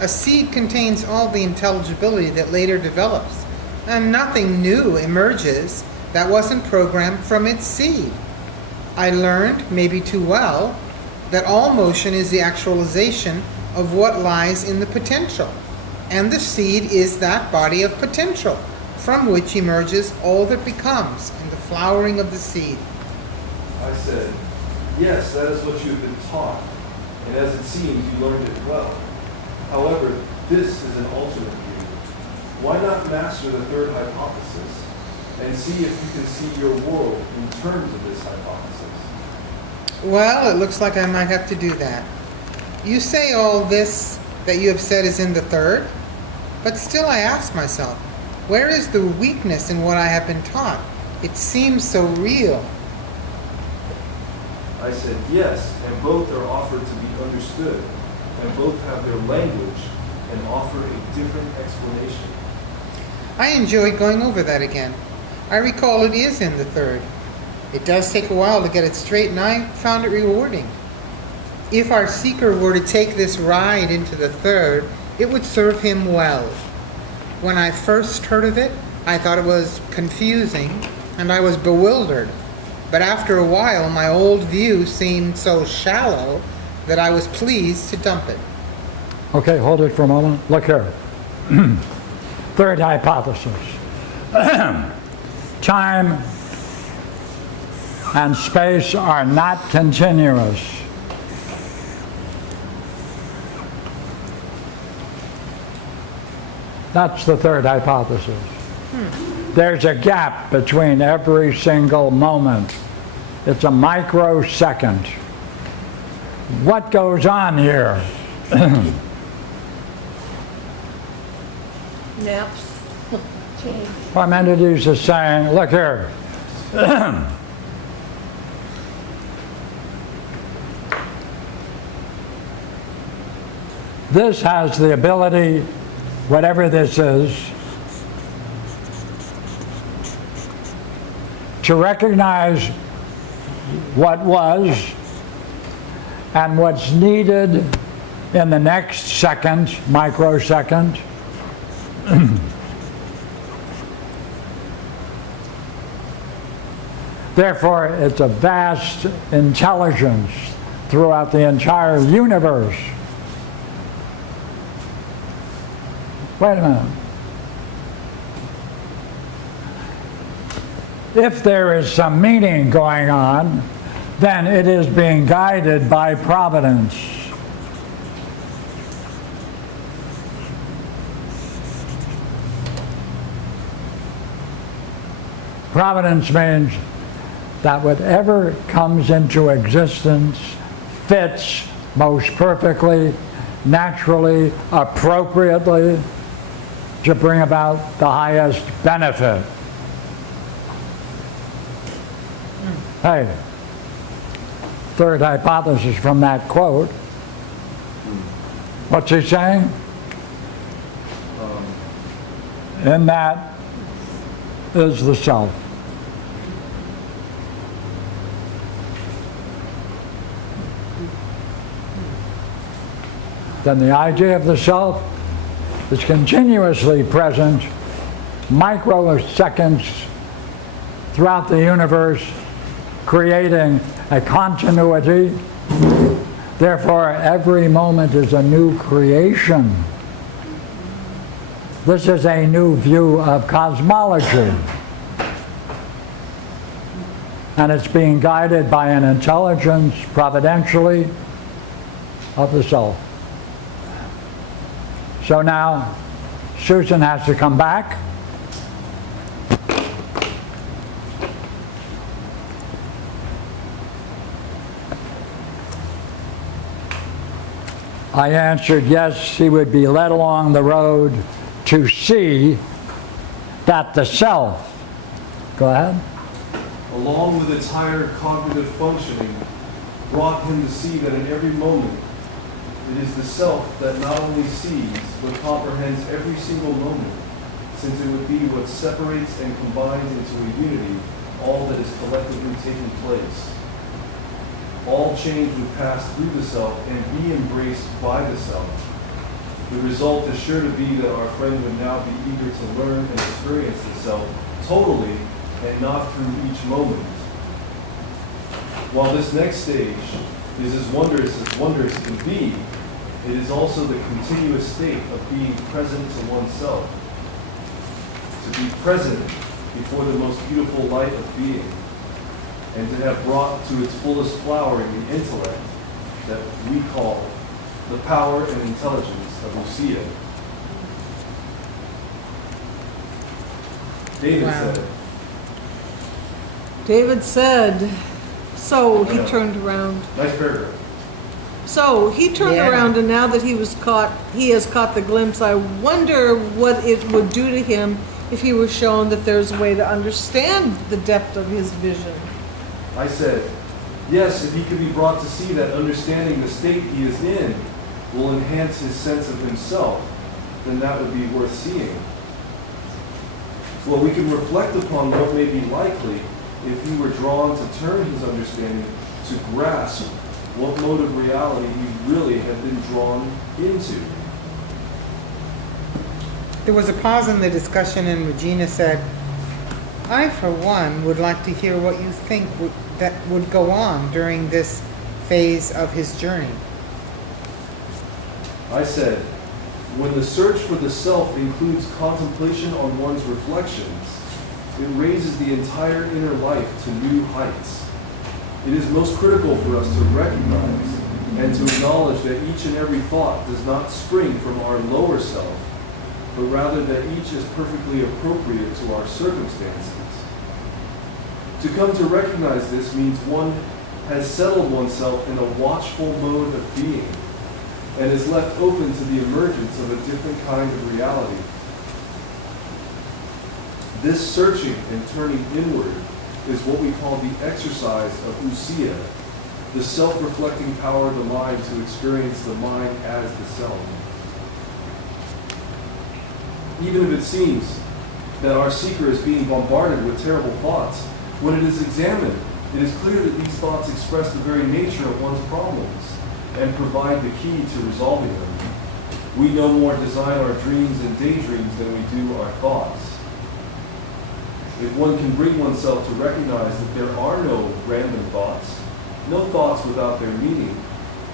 A seed contains all the intelligibility that later develops, and nothing new emerges that wasn't programmed from its seed. I learned, maybe too well, that all motion is the actualization of what lies in the potential, and the seed is that body of potential from which emerges all that becomes in the flowering of the seed. I said, yes, that is what you have been taught, and as it seems, you learned it well. However, this is an alternate view. Why not master the third hypothesis and see if you can see your world in terms of this hypothesis? Well, it looks like I might have to do that. You say all this that you have said is in the third, but still I ask myself, where is the weakness in what I have been taught? It seems so real. I said, yes, and both are offered to be understood, and both have their language and offer a different explanation. I enjoyed going over that again. I recall it is in the third. It does take a while to get it straight, and I found it rewarding. If our seeker were to take this ride into the third, it would serve him well. When I first heard of it, I thought it was confusing, and I was bewildered. But after a while, my old view seemed so shallow that I was pleased to dump it. Okay, hold it for a moment. Look here. Third hypothesis. Time and space are not continuous. That's the third hypothesis. There's a gap between every single moment. It's a microsecond. What goes on here? Naps. Parmenides is saying, look here. This has the ability, whatever this is, to recognize what was and what's needed in the next second, microsecond. Therefore, it's a vast intelligence throughout the entire universe. Wait a minute. If there is some meaning going on, then it is being guided by providence. Providence means that whatever comes into existence fits most perfectly, naturally, appropriately to bring about the highest benefit. Hey, third hypothesis from that quote. What's he saying? In that is the self. Then the idea of the self is continuously present, microseconds throughout the universe, creating a continuity. Therefore, every moment is a new creation. This is a new view of cosmology. And it's being guided by an intelligence, providentially, of the self. So now, Susan has to come back. I answered yes, he would be led along the road to see that the self, go ahead. Along with its higher cognitive functioning, brought him to see that in every moment, it is the self that not only sees, but comprehends every single moment, since it would be what separates and combines into a unity all that is collectively taking place. all change would pass through the self and be embraced by the self. The result is sure to be that our friend would now be eager to learn and experience the self totally and not through each moment. While this next stage is as wondrous can be, it is also the continuous state of being present to oneself. To be present before the most beautiful light of being, and to have brought to its fullest flowering the intellect that we call the power and intelligence of Lucia. David Wow. said it. David said, so he Yeah. turned around. Nice paragraph. So he turned Yeah. around, and now that he has caught the glimpse, I wonder what it would do to him if he were shown that there's a way to understand the depth of his vision. I said, yes, if he could be brought to see that understanding the state he is in will enhance his sense of himself, then that would be worth seeing. Well, we can reflect upon what may be likely if he were drawn to turn his understanding to grasp what mode of reality he really had been drawn into. There was a pause in the discussion and Regina said, I, for one, would like to hear what you think that would go on during this phase of his journey. I said, when the search for the self includes contemplation on one's reflections, it raises the entire inner life to new heights. It is most critical for us to recognize and to acknowledge that each and every thought does not spring from our lower self, but rather that each is perfectly appropriate to our circumstances. To come to recognize this means one has settled oneself in a watchful mode of being and is left open to the emergence of a different kind of reality. This searching and turning inward is what we call the exercise of Lucia, the self-reflecting power of the mind to experience the mind as the self. Even if it seems that our seeker is being bombarded with terrible thoughts, when it is examined, it is clear that these thoughts express the very nature of one's problems and provide the key to resolving them. We no more design our dreams and daydreams than we do our thoughts. If one can bring oneself to recognize that there are no random thoughts, no thoughts without their meaning,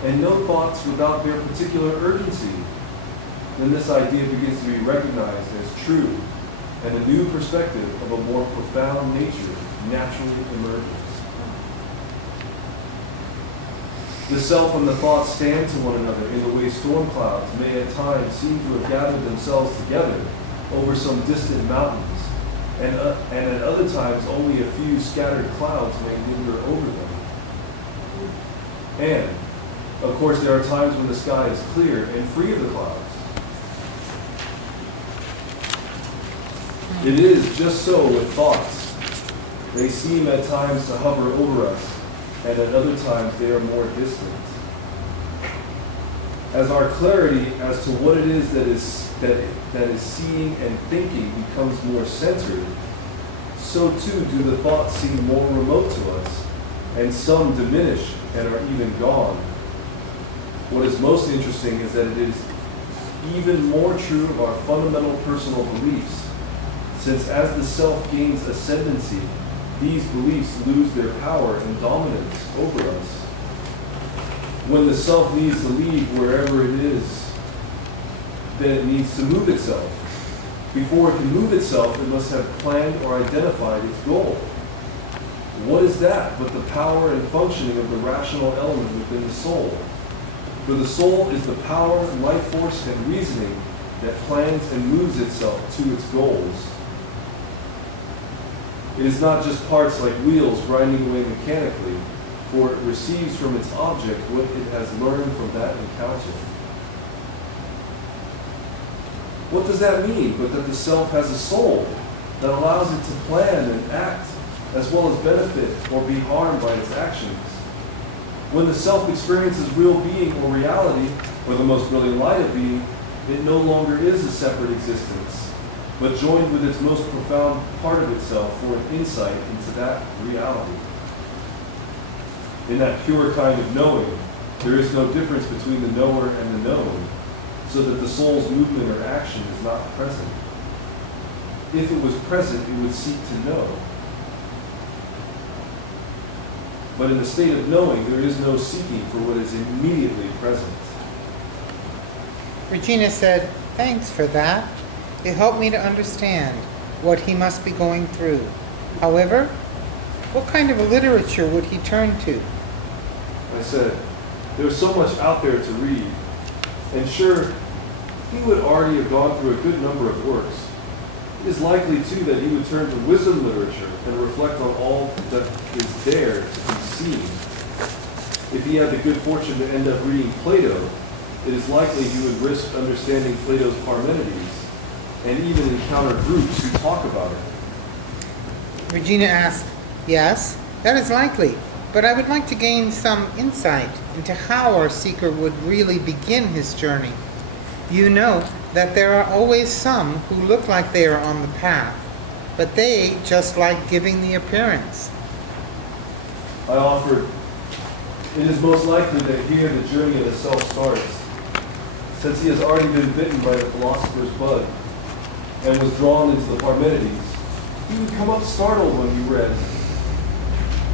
and no thoughts without their particular urgency, then this idea begins to be recognized as true, and a new perspective of a more profound nature naturally emerges. The self and the thoughts stand to one another in the way storm clouds may at times seem to have gathered themselves together over some distant mountains, and at other times only a few scattered clouds may linger over them. And, of course, there are times when the sky is clear and free of the clouds. It is just so with thoughts. They seem at times to hover over us, and at other times they are more distant. As our clarity as to what it is that is seeing and thinking becomes more centered, so too do the thoughts seem more remote to us, and some diminish and are even gone. What is most interesting is that it is even more true of our fundamental personal beliefs, since as the self gains ascendancy, these beliefs lose their power and dominance over us. When the self needs to leave wherever it is, then it needs to move itself. Before it can move itself, it must have planned or identified its goal. What is that but the power and functioning of the rational element within the soul? For the soul is the power, life force, and reasoning that plans and moves itself to its goals. It is not just parts like wheels grinding away mechanically, for it receives from its object what it has learned from that encounter. What does that mean but that the self has a soul that allows it to plan and act, as well as benefit or be harmed by its actions? When the self experiences real being or reality, or the most brilliant light of being, it no longer is a separate existence, but joined with its most profound part of itself for an insight into that reality. In that pure kind of knowing, there is no difference between the knower and the known, so that the soul's movement or action is not present. If it was present, it would seek to know. But in the state of knowing, there is no seeking for what is immediately present. Regina said, "Thanks for that. It helped me to understand what he must be going through. However, what kind of a literature would he turn to?" I said, there's so much out there to read, and sure, he would already have gone through a good number of works. It is likely, too, that he would turn to wisdom literature and reflect on all that is there to be seen. If he had the good fortune to end up reading Plato, it is likely he would risk understanding Plato's Parmenides and even encounter groups who talk about it. Regina asked, "Yes, that is likely, but I would like to gain some insight into how our seeker would really begin his journey. You know that there are always some who look like they are on the path, but they just like giving the appearance." I offered, it is most likely that here the journey of the self starts, since he has already been bitten by the philosopher's bud and was drawn into the Parmenides. He would come up startled when he read,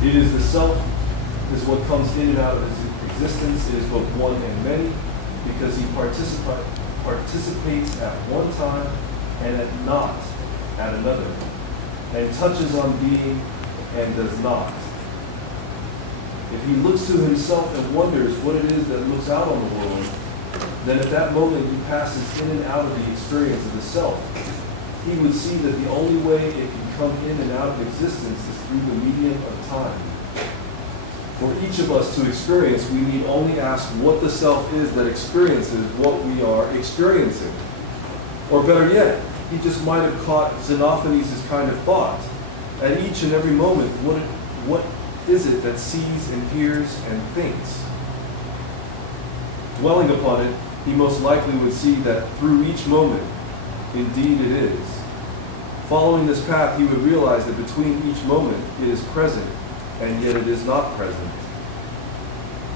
"It is the self is what comes in and out of his existence. It is both one and many, because he participates at one time and at not at another, and touches on being and does not. If he looks to himself and wonders what it is that looks out on the world, then at that moment he passes in and out of the experience of the self. He would see that the only way it can come in and out of existence is through the medium of time. For each of us to experience, we need only ask what the self is that experiences what we are experiencing. Or better yet, he just might have caught Xenophanes' kind of thought. At each and every moment, what is it that sees and hears and thinks? Dwelling upon it, he most likely would see that through each moment, indeed it is. Following this path, he would realize that between each moment it is present, and yet it is not present.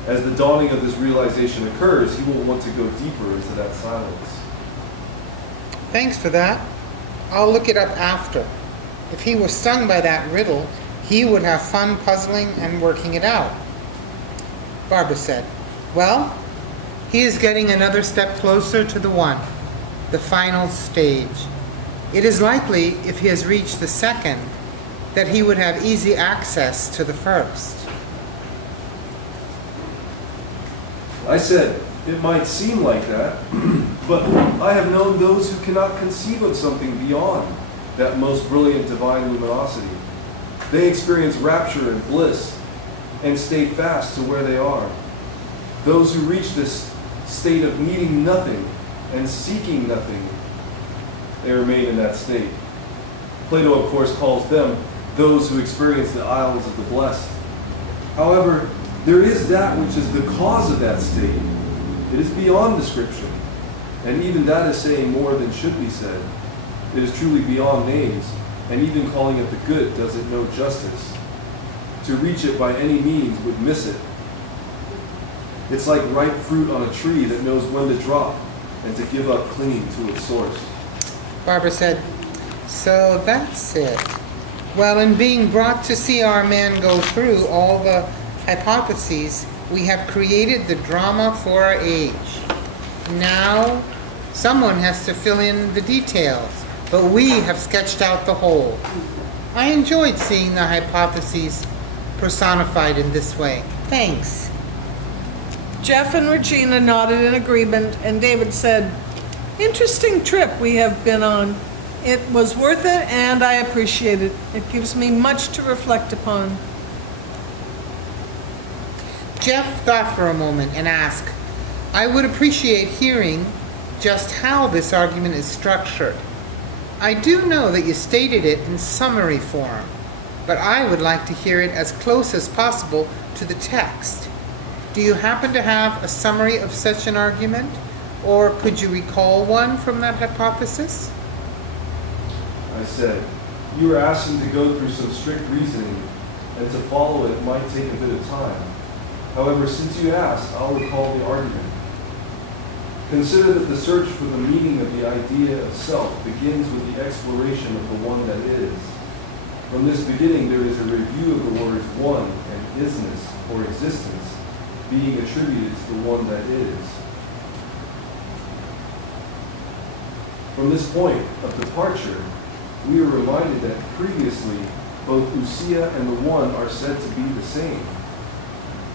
As the dawning of this realization occurs, he will want to go deeper into that silence. "Thanks for that. I'll look it up after. If he was stung by that riddle, he would have fun puzzling and working it out." Barbara said, "Well, he is getting another step closer to the one, the final stage. It is likely, if he has reached the second, that he would have easy access to the first." I said, it might seem like that, but I have known those who cannot conceive of something beyond that most brilliant divine luminosity. They experience rapture and bliss and stay fast to where they are. Those who reach this state of needing nothing and seeking nothing, they remain in that state. Plato, of course, calls them those who experience the isles of the blessed. However, there is that which is the cause of that state. It is beyond description, and even that is saying more than should be said. It is truly beyond names, and even calling it the good does it no justice. To reach it by any means would miss it. It's like ripe fruit on a tree that knows when to drop and to give up clinging to its source. Barbara said, "So that's it. Well, in being brought to see our man go through all the hypotheses, we have created the drama for our age. Now, someone has to fill in the details, but we have sketched out the whole. I enjoyed seeing the hypotheses personified in this way. Thanks." Jeff and Regina nodded in agreement, and David said, "Interesting trip we have been on. It was worth it, and I appreciate it. It gives me much to reflect upon." Jeff thought for a moment and asked, "I would appreciate hearing just how this argument is structured. I do know that you stated it in summary form, but I would like to hear it as close as possible to the text. Do you happen to have a summary of such an argument, or could you recall one from that hypothesis?" I said, you were asking to go through some strict reasoning, and to follow it might take a bit of time. However, since you asked, I'll recall the argument. Consider that the search for the meaning of the idea of self begins with the exploration of the one that is. From this beginning, there is a review of the words one and isness or existence being attributed to the one that is. From this point of departure, we are reminded that previously both ousia and the one are said to be the same.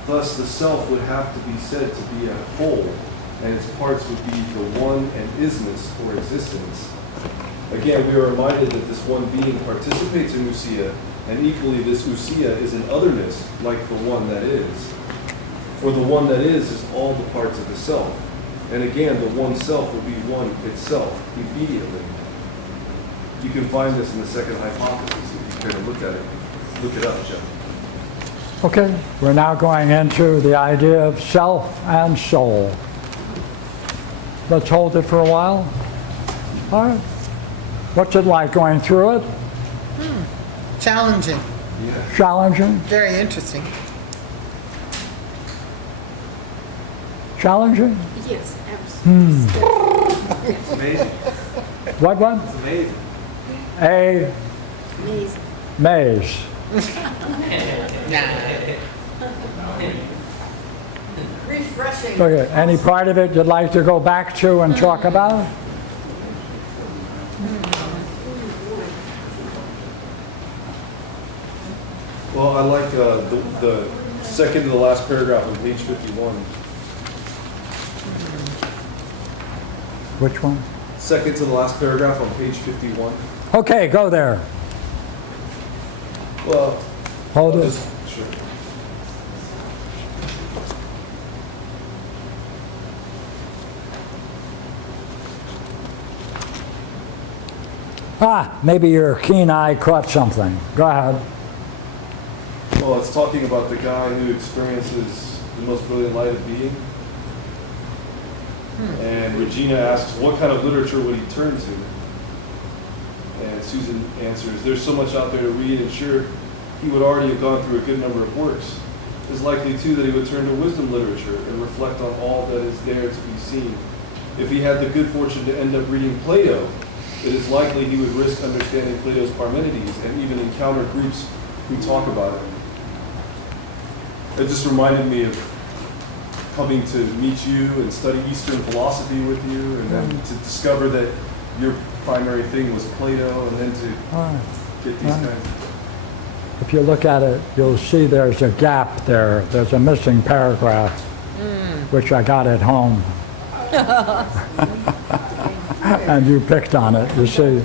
Thus, the self would have to be said to be a whole, and its parts would be the one and isness or existence. Again, we are reminded that this one being participates in ousia, and equally this ousia is an otherness like the one that is. For the one that is all the parts of the self. And again, the one self will be one itself immediately. You can find this in the second hypothesis if you care to look at it. Look it up, Jeff. Okay, we're now going into the idea of self and soul. Let's hold it for a while. All right. What's it like going through it? Challenging, Yeah. Challenging? very interesting. Challenging? Yes, absolutely. It's amazing. What? It's amazing. A Amazing. maze. Refreshing. Okay, any part of it you'd like to go back to and talk about? Well, I like the second to the last paragraph on page 51. Which one? Second to the last paragraph on page 51. Okay, go there. Well, Hold I'll it. just, sure. Ah, maybe your keen eye caught something. Go ahead. Well, it's talking about the guy who experiences the most brilliant light of being. And Regina asks, what kind of literature would he turn to? And Susan answers, there's so much out there to read, and sure, he would already have gone through a good number of works. It's likely, too, that he would turn to wisdom literature and reflect on all that is there to be seen. If he had the good fortune to end up reading Plato, it is likely he would risk understanding Plato's Parmenides and even encounter groups who talk about it. It just reminded me of coming to meet you and study Eastern philosophy with you, and then to discover that your primary thing was Plato, and then to All right. get these kinds. If you look at it, you'll see there's a gap there. There's a missing paragraph, which I got at home. And you picked on it, you see.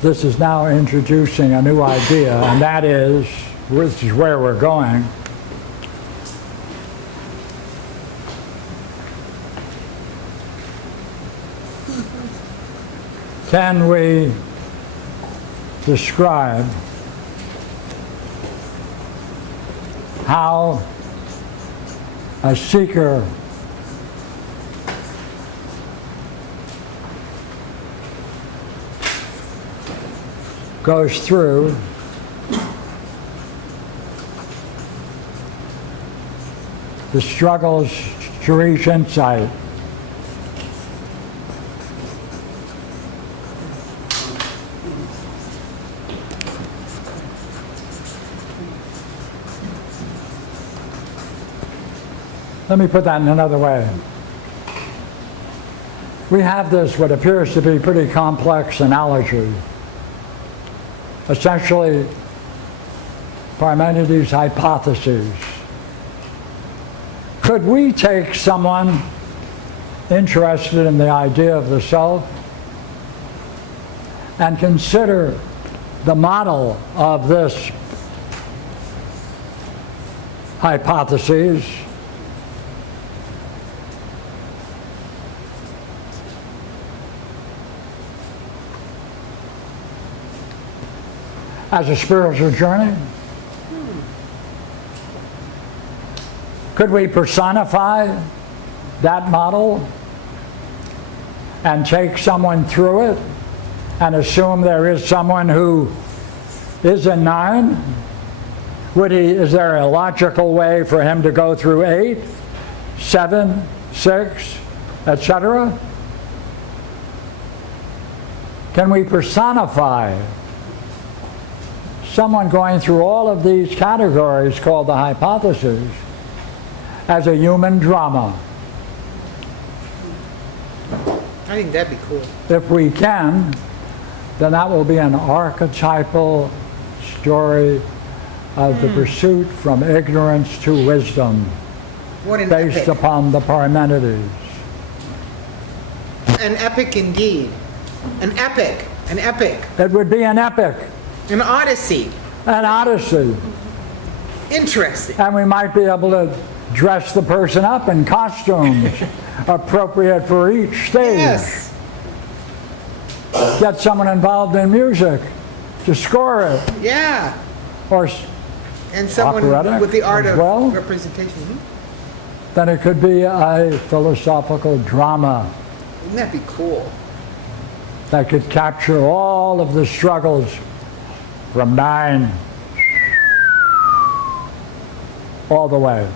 This is now introducing a new idea, and that is, which is where we're going. Can we describe how a seeker goes through the struggles to reach insight? Let me put that in another way. We have this, what appears to be pretty complex analogy. Essentially, Parmenides' hypotheses. Could we take someone interested in the idea of the self and consider the model of this hypothesis as a spiritual journey? Could we personify that model and take someone through it and assume there is someone who is in nine, Is there a logical way for him to go through 8, 7, 6, etc.? Can we personify someone going through all of these categories called the hypotheses as a human drama? I think that'd be cool. If we can, then that will be an archetypal story of the pursuit from ignorance to wisdom, What an based epic. upon the Parmenides. An epic indeed. An epic. An epic. It would be an epic, An odyssey. an odyssey, Interesting. and we might be able to dress the person up in costumes appropriate for each stage. Yes. Get someone involved in music to score it, Yeah. or And someone Operatic with the art as of well? representation. then it could be a philosophical drama Wouldn't that be cool? that could capture all of the struggles from 9 all the way.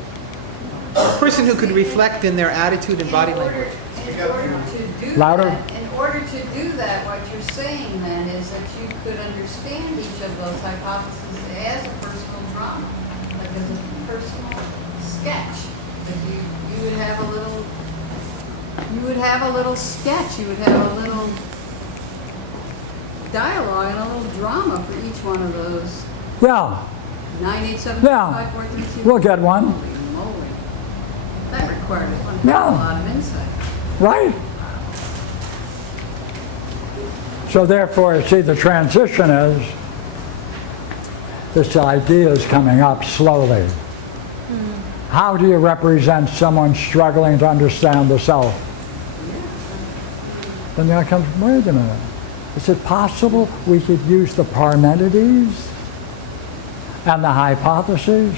A person who could reflect in their attitude and body language. In order to do Louder. that, in order to do that, what you're saying then is that you could understand each of those hypotheses as a personal drama, like as a personal sketch. That you would have a little, you would have a little sketch, you would have a little dialogue and a little drama for each one of those. Yeah, 9, 8, 7, Yeah. 5, 4, 3, 2. We'll get one. Holy moly. That required one Yeah. a lot of insight. right? So therefore, see, the transition is, this idea is coming up slowly. How do you represent someone struggling to understand the self? Then there comes, wait a minute, is it possible we could use the Parmenides and the hypotheses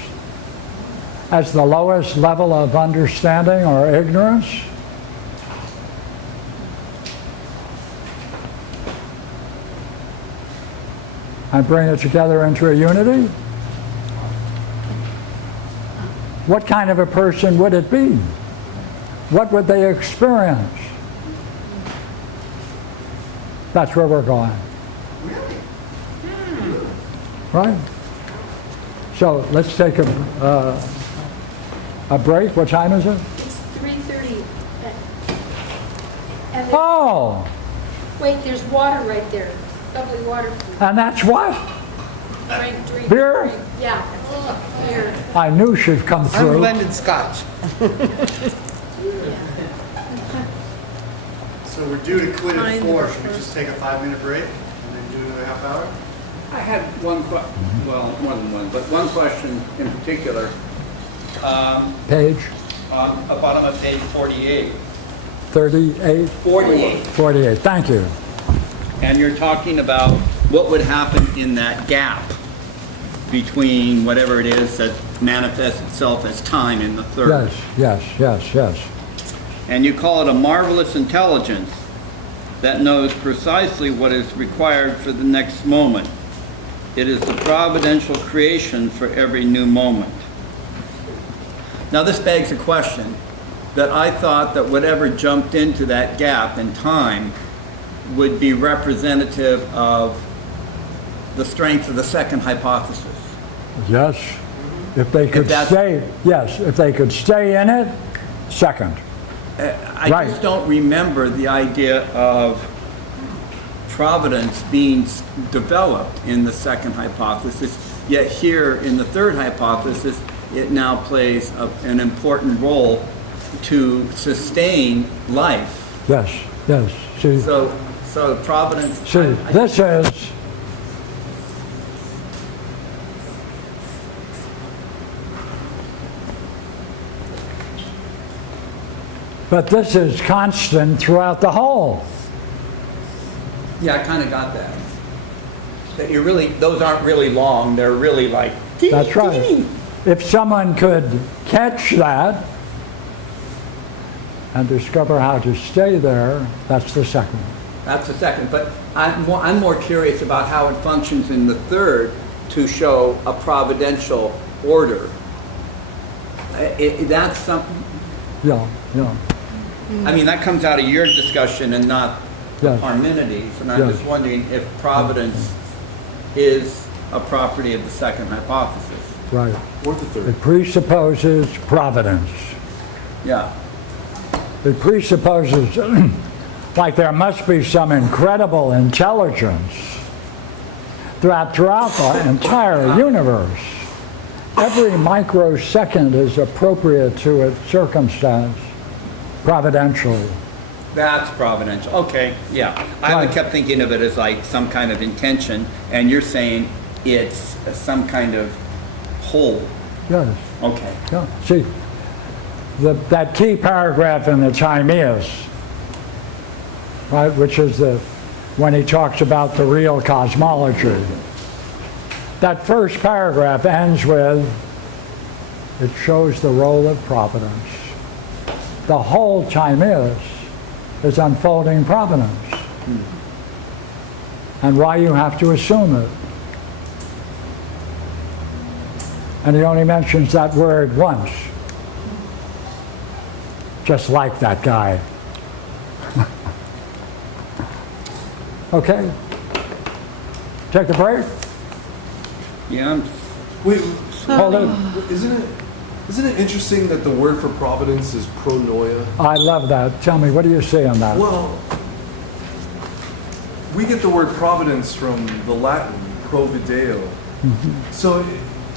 as the lowest level of understanding or ignorance? And bring it together into a unity? What kind of a person would it be? What would they experience? That's where we're going. Right? So let's take a break. What time is it? It's 3:30. And Oh, wait, there's water right there. Lovely water for you. and that's what? Drink. Beer? Drink. Yeah, beer. I knew she'd come through. Unblended scotch. So we're due to quit at 4. Should we just take a 5-minute break and then do another half hour? I had one well, more than one, but one question in particular. Page On the bottom of page 48. 38, 48. 48. Thank you. And you're talking about what would happen in that gap between whatever it is that manifests itself as time in the third. Yes. And you call it a marvelous intelligence that knows precisely what is required for the next moment. It is the providential creation for every new moment. Now this begs a question that I thought that whatever jumped into that gap in time would be representative of the strength of the second hypothesis. Yes. If they could that's- stay, yes, if they could stay in it, second. I Right. just don't remember the idea of providence being developed in the second hypothesis, yet here in the third hypothesis, it now plays an important role to sustain life. Yes. See, So providence. this is, but this is constant throughout the whole. Yeah, I kind of got that. That you really, those aren't really long. They're really like. That's right. If someone could catch that and discover how to stay there, that's the second. That's the second. But I'm more curious about how it functions in the third, to show a providential order. That's something, Yeah, yeah. I mean, that comes out of your discussion and not Yes. Parmenides, and I'm Yes. just wondering if providence is a property of the second hypothesis. Right. Or the third. It presupposes providence. Yeah. It presupposes like there must be some incredible intelligence throughout the entire universe. Every microsecond is appropriate to its circumstance, providentially. That's providential. Okay, yeah. I Right. kept thinking of it as like some kind of intention, and you're saying it's some kind of whole. Yes. Okay. Yeah. See, that key paragraph in the Timaeus, right, which is when he talks about the real cosmology. That first paragraph ends with, it shows the role of providence. The whole Timaeus is unfolding providence. And why you have to assume it. And he only mentions that word once. Just like that guy. Okay? Take a break? Yeah. Wait, Hold it. isn't it interesting that the word for providence is pronoia? I love that. Tell me, what do you see on that? Well, we get the word providence from the Latin provideo. So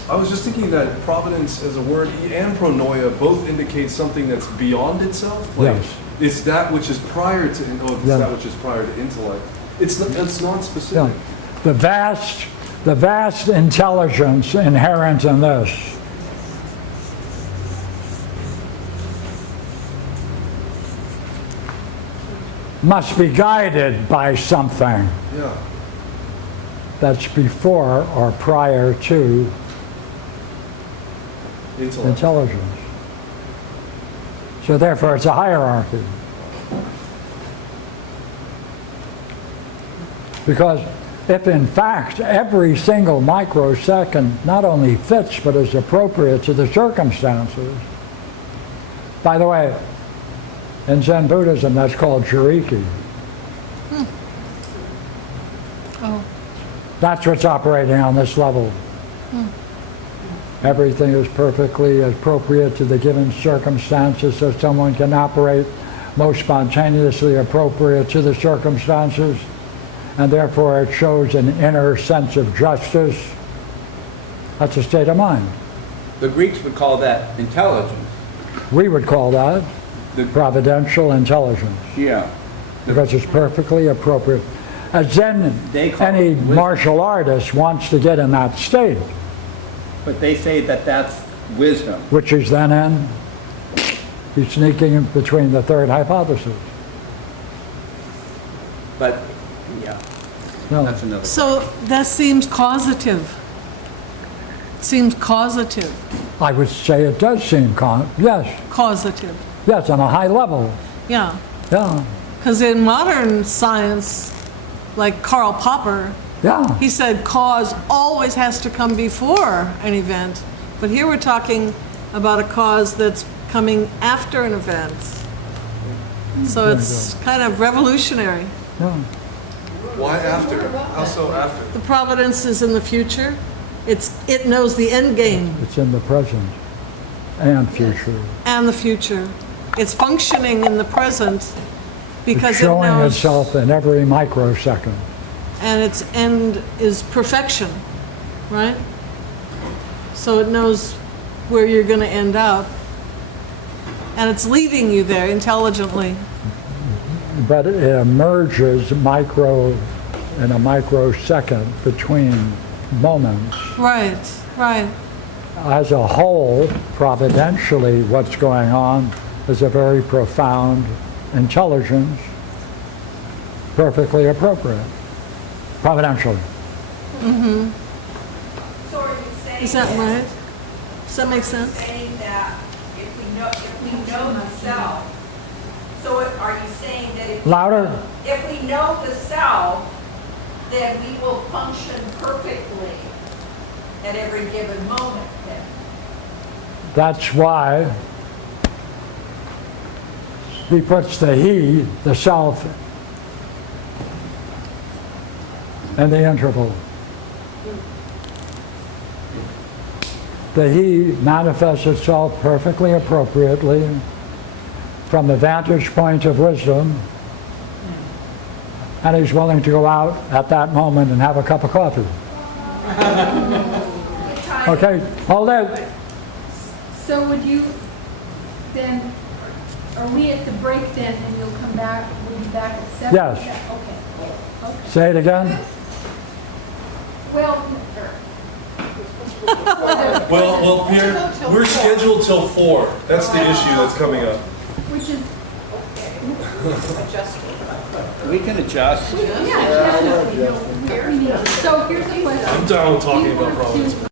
I was just thinking that providence as a word and pronoia both indicate something that's beyond itself. Like Yes. it's that which is prior to, it's Yeah. that which is prior to intellect. It's not Yeah. specific. The vast intelligence inherent in this must be guided by something Yeah. that's before or prior to Intellect. intelligence. So therefore it's a hierarchy. Because if in fact every single microsecond not only fits but is appropriate to the circumstances, by the way, in Zen Buddhism that's called shiriki. Oh. That's what's operating on this level. Everything is perfectly appropriate to the given circumstances, so someone can operate most spontaneously appropriate to the circumstances, and therefore it shows an inner sense of justice. That's a state of mind. The Greeks would call that intelligence. We would call that providential intelligence, Yeah. because it's perfectly appropriate. As then They call any it wisdom. martial artist wants to get in that state, But they say that that's wisdom. which is then in, he's sneaking in between the third hypothesis. But, yeah, No. that's another. So that seems causative. It seems causative, I would say it does seem yes, causative, yes, on a high level, yeah. yeah, Because in modern science, like Karl Popper, yeah, he said cause always has to come before an event. But here we're talking about a cause that's coming after an event. So it's kind of revolutionary. yeah. Why after? How so after? The providence is in the future. It knows the end game It's in the present and future. and the future. It's functioning in the present It's because it showing knows, itself in every microsecond. and its end is perfection, right? So it knows where you're going to end up, and it's leading you there intelligently. But it emerges in a microsecond between moments. Right, right. As a whole, providentially, what's going on is a very profound intelligence, perfectly appropriate, providentially. So are you saying? Is that right? Does that make sense? Saying that if we know the self, so are you saying that Louder? if we know the self, then we will function perfectly at every given moment then. That's why he puts the he, the self, in the interval. The he manifests itself perfectly appropriately from the vantage point of wisdom, and he's willing to go out at that moment and have a cup of coffee. Okay, hold it. So would you then, are we at the break then and you'll come back, we'll be back at 7? Yes. Okay. Okay. Say it again. Well, Well, Pierre, we're scheduled till 4. That's the issue that's coming up. which is, We can adjust. yeah, definitely. So here's the question. I'm down with talking Do you about want to- problems.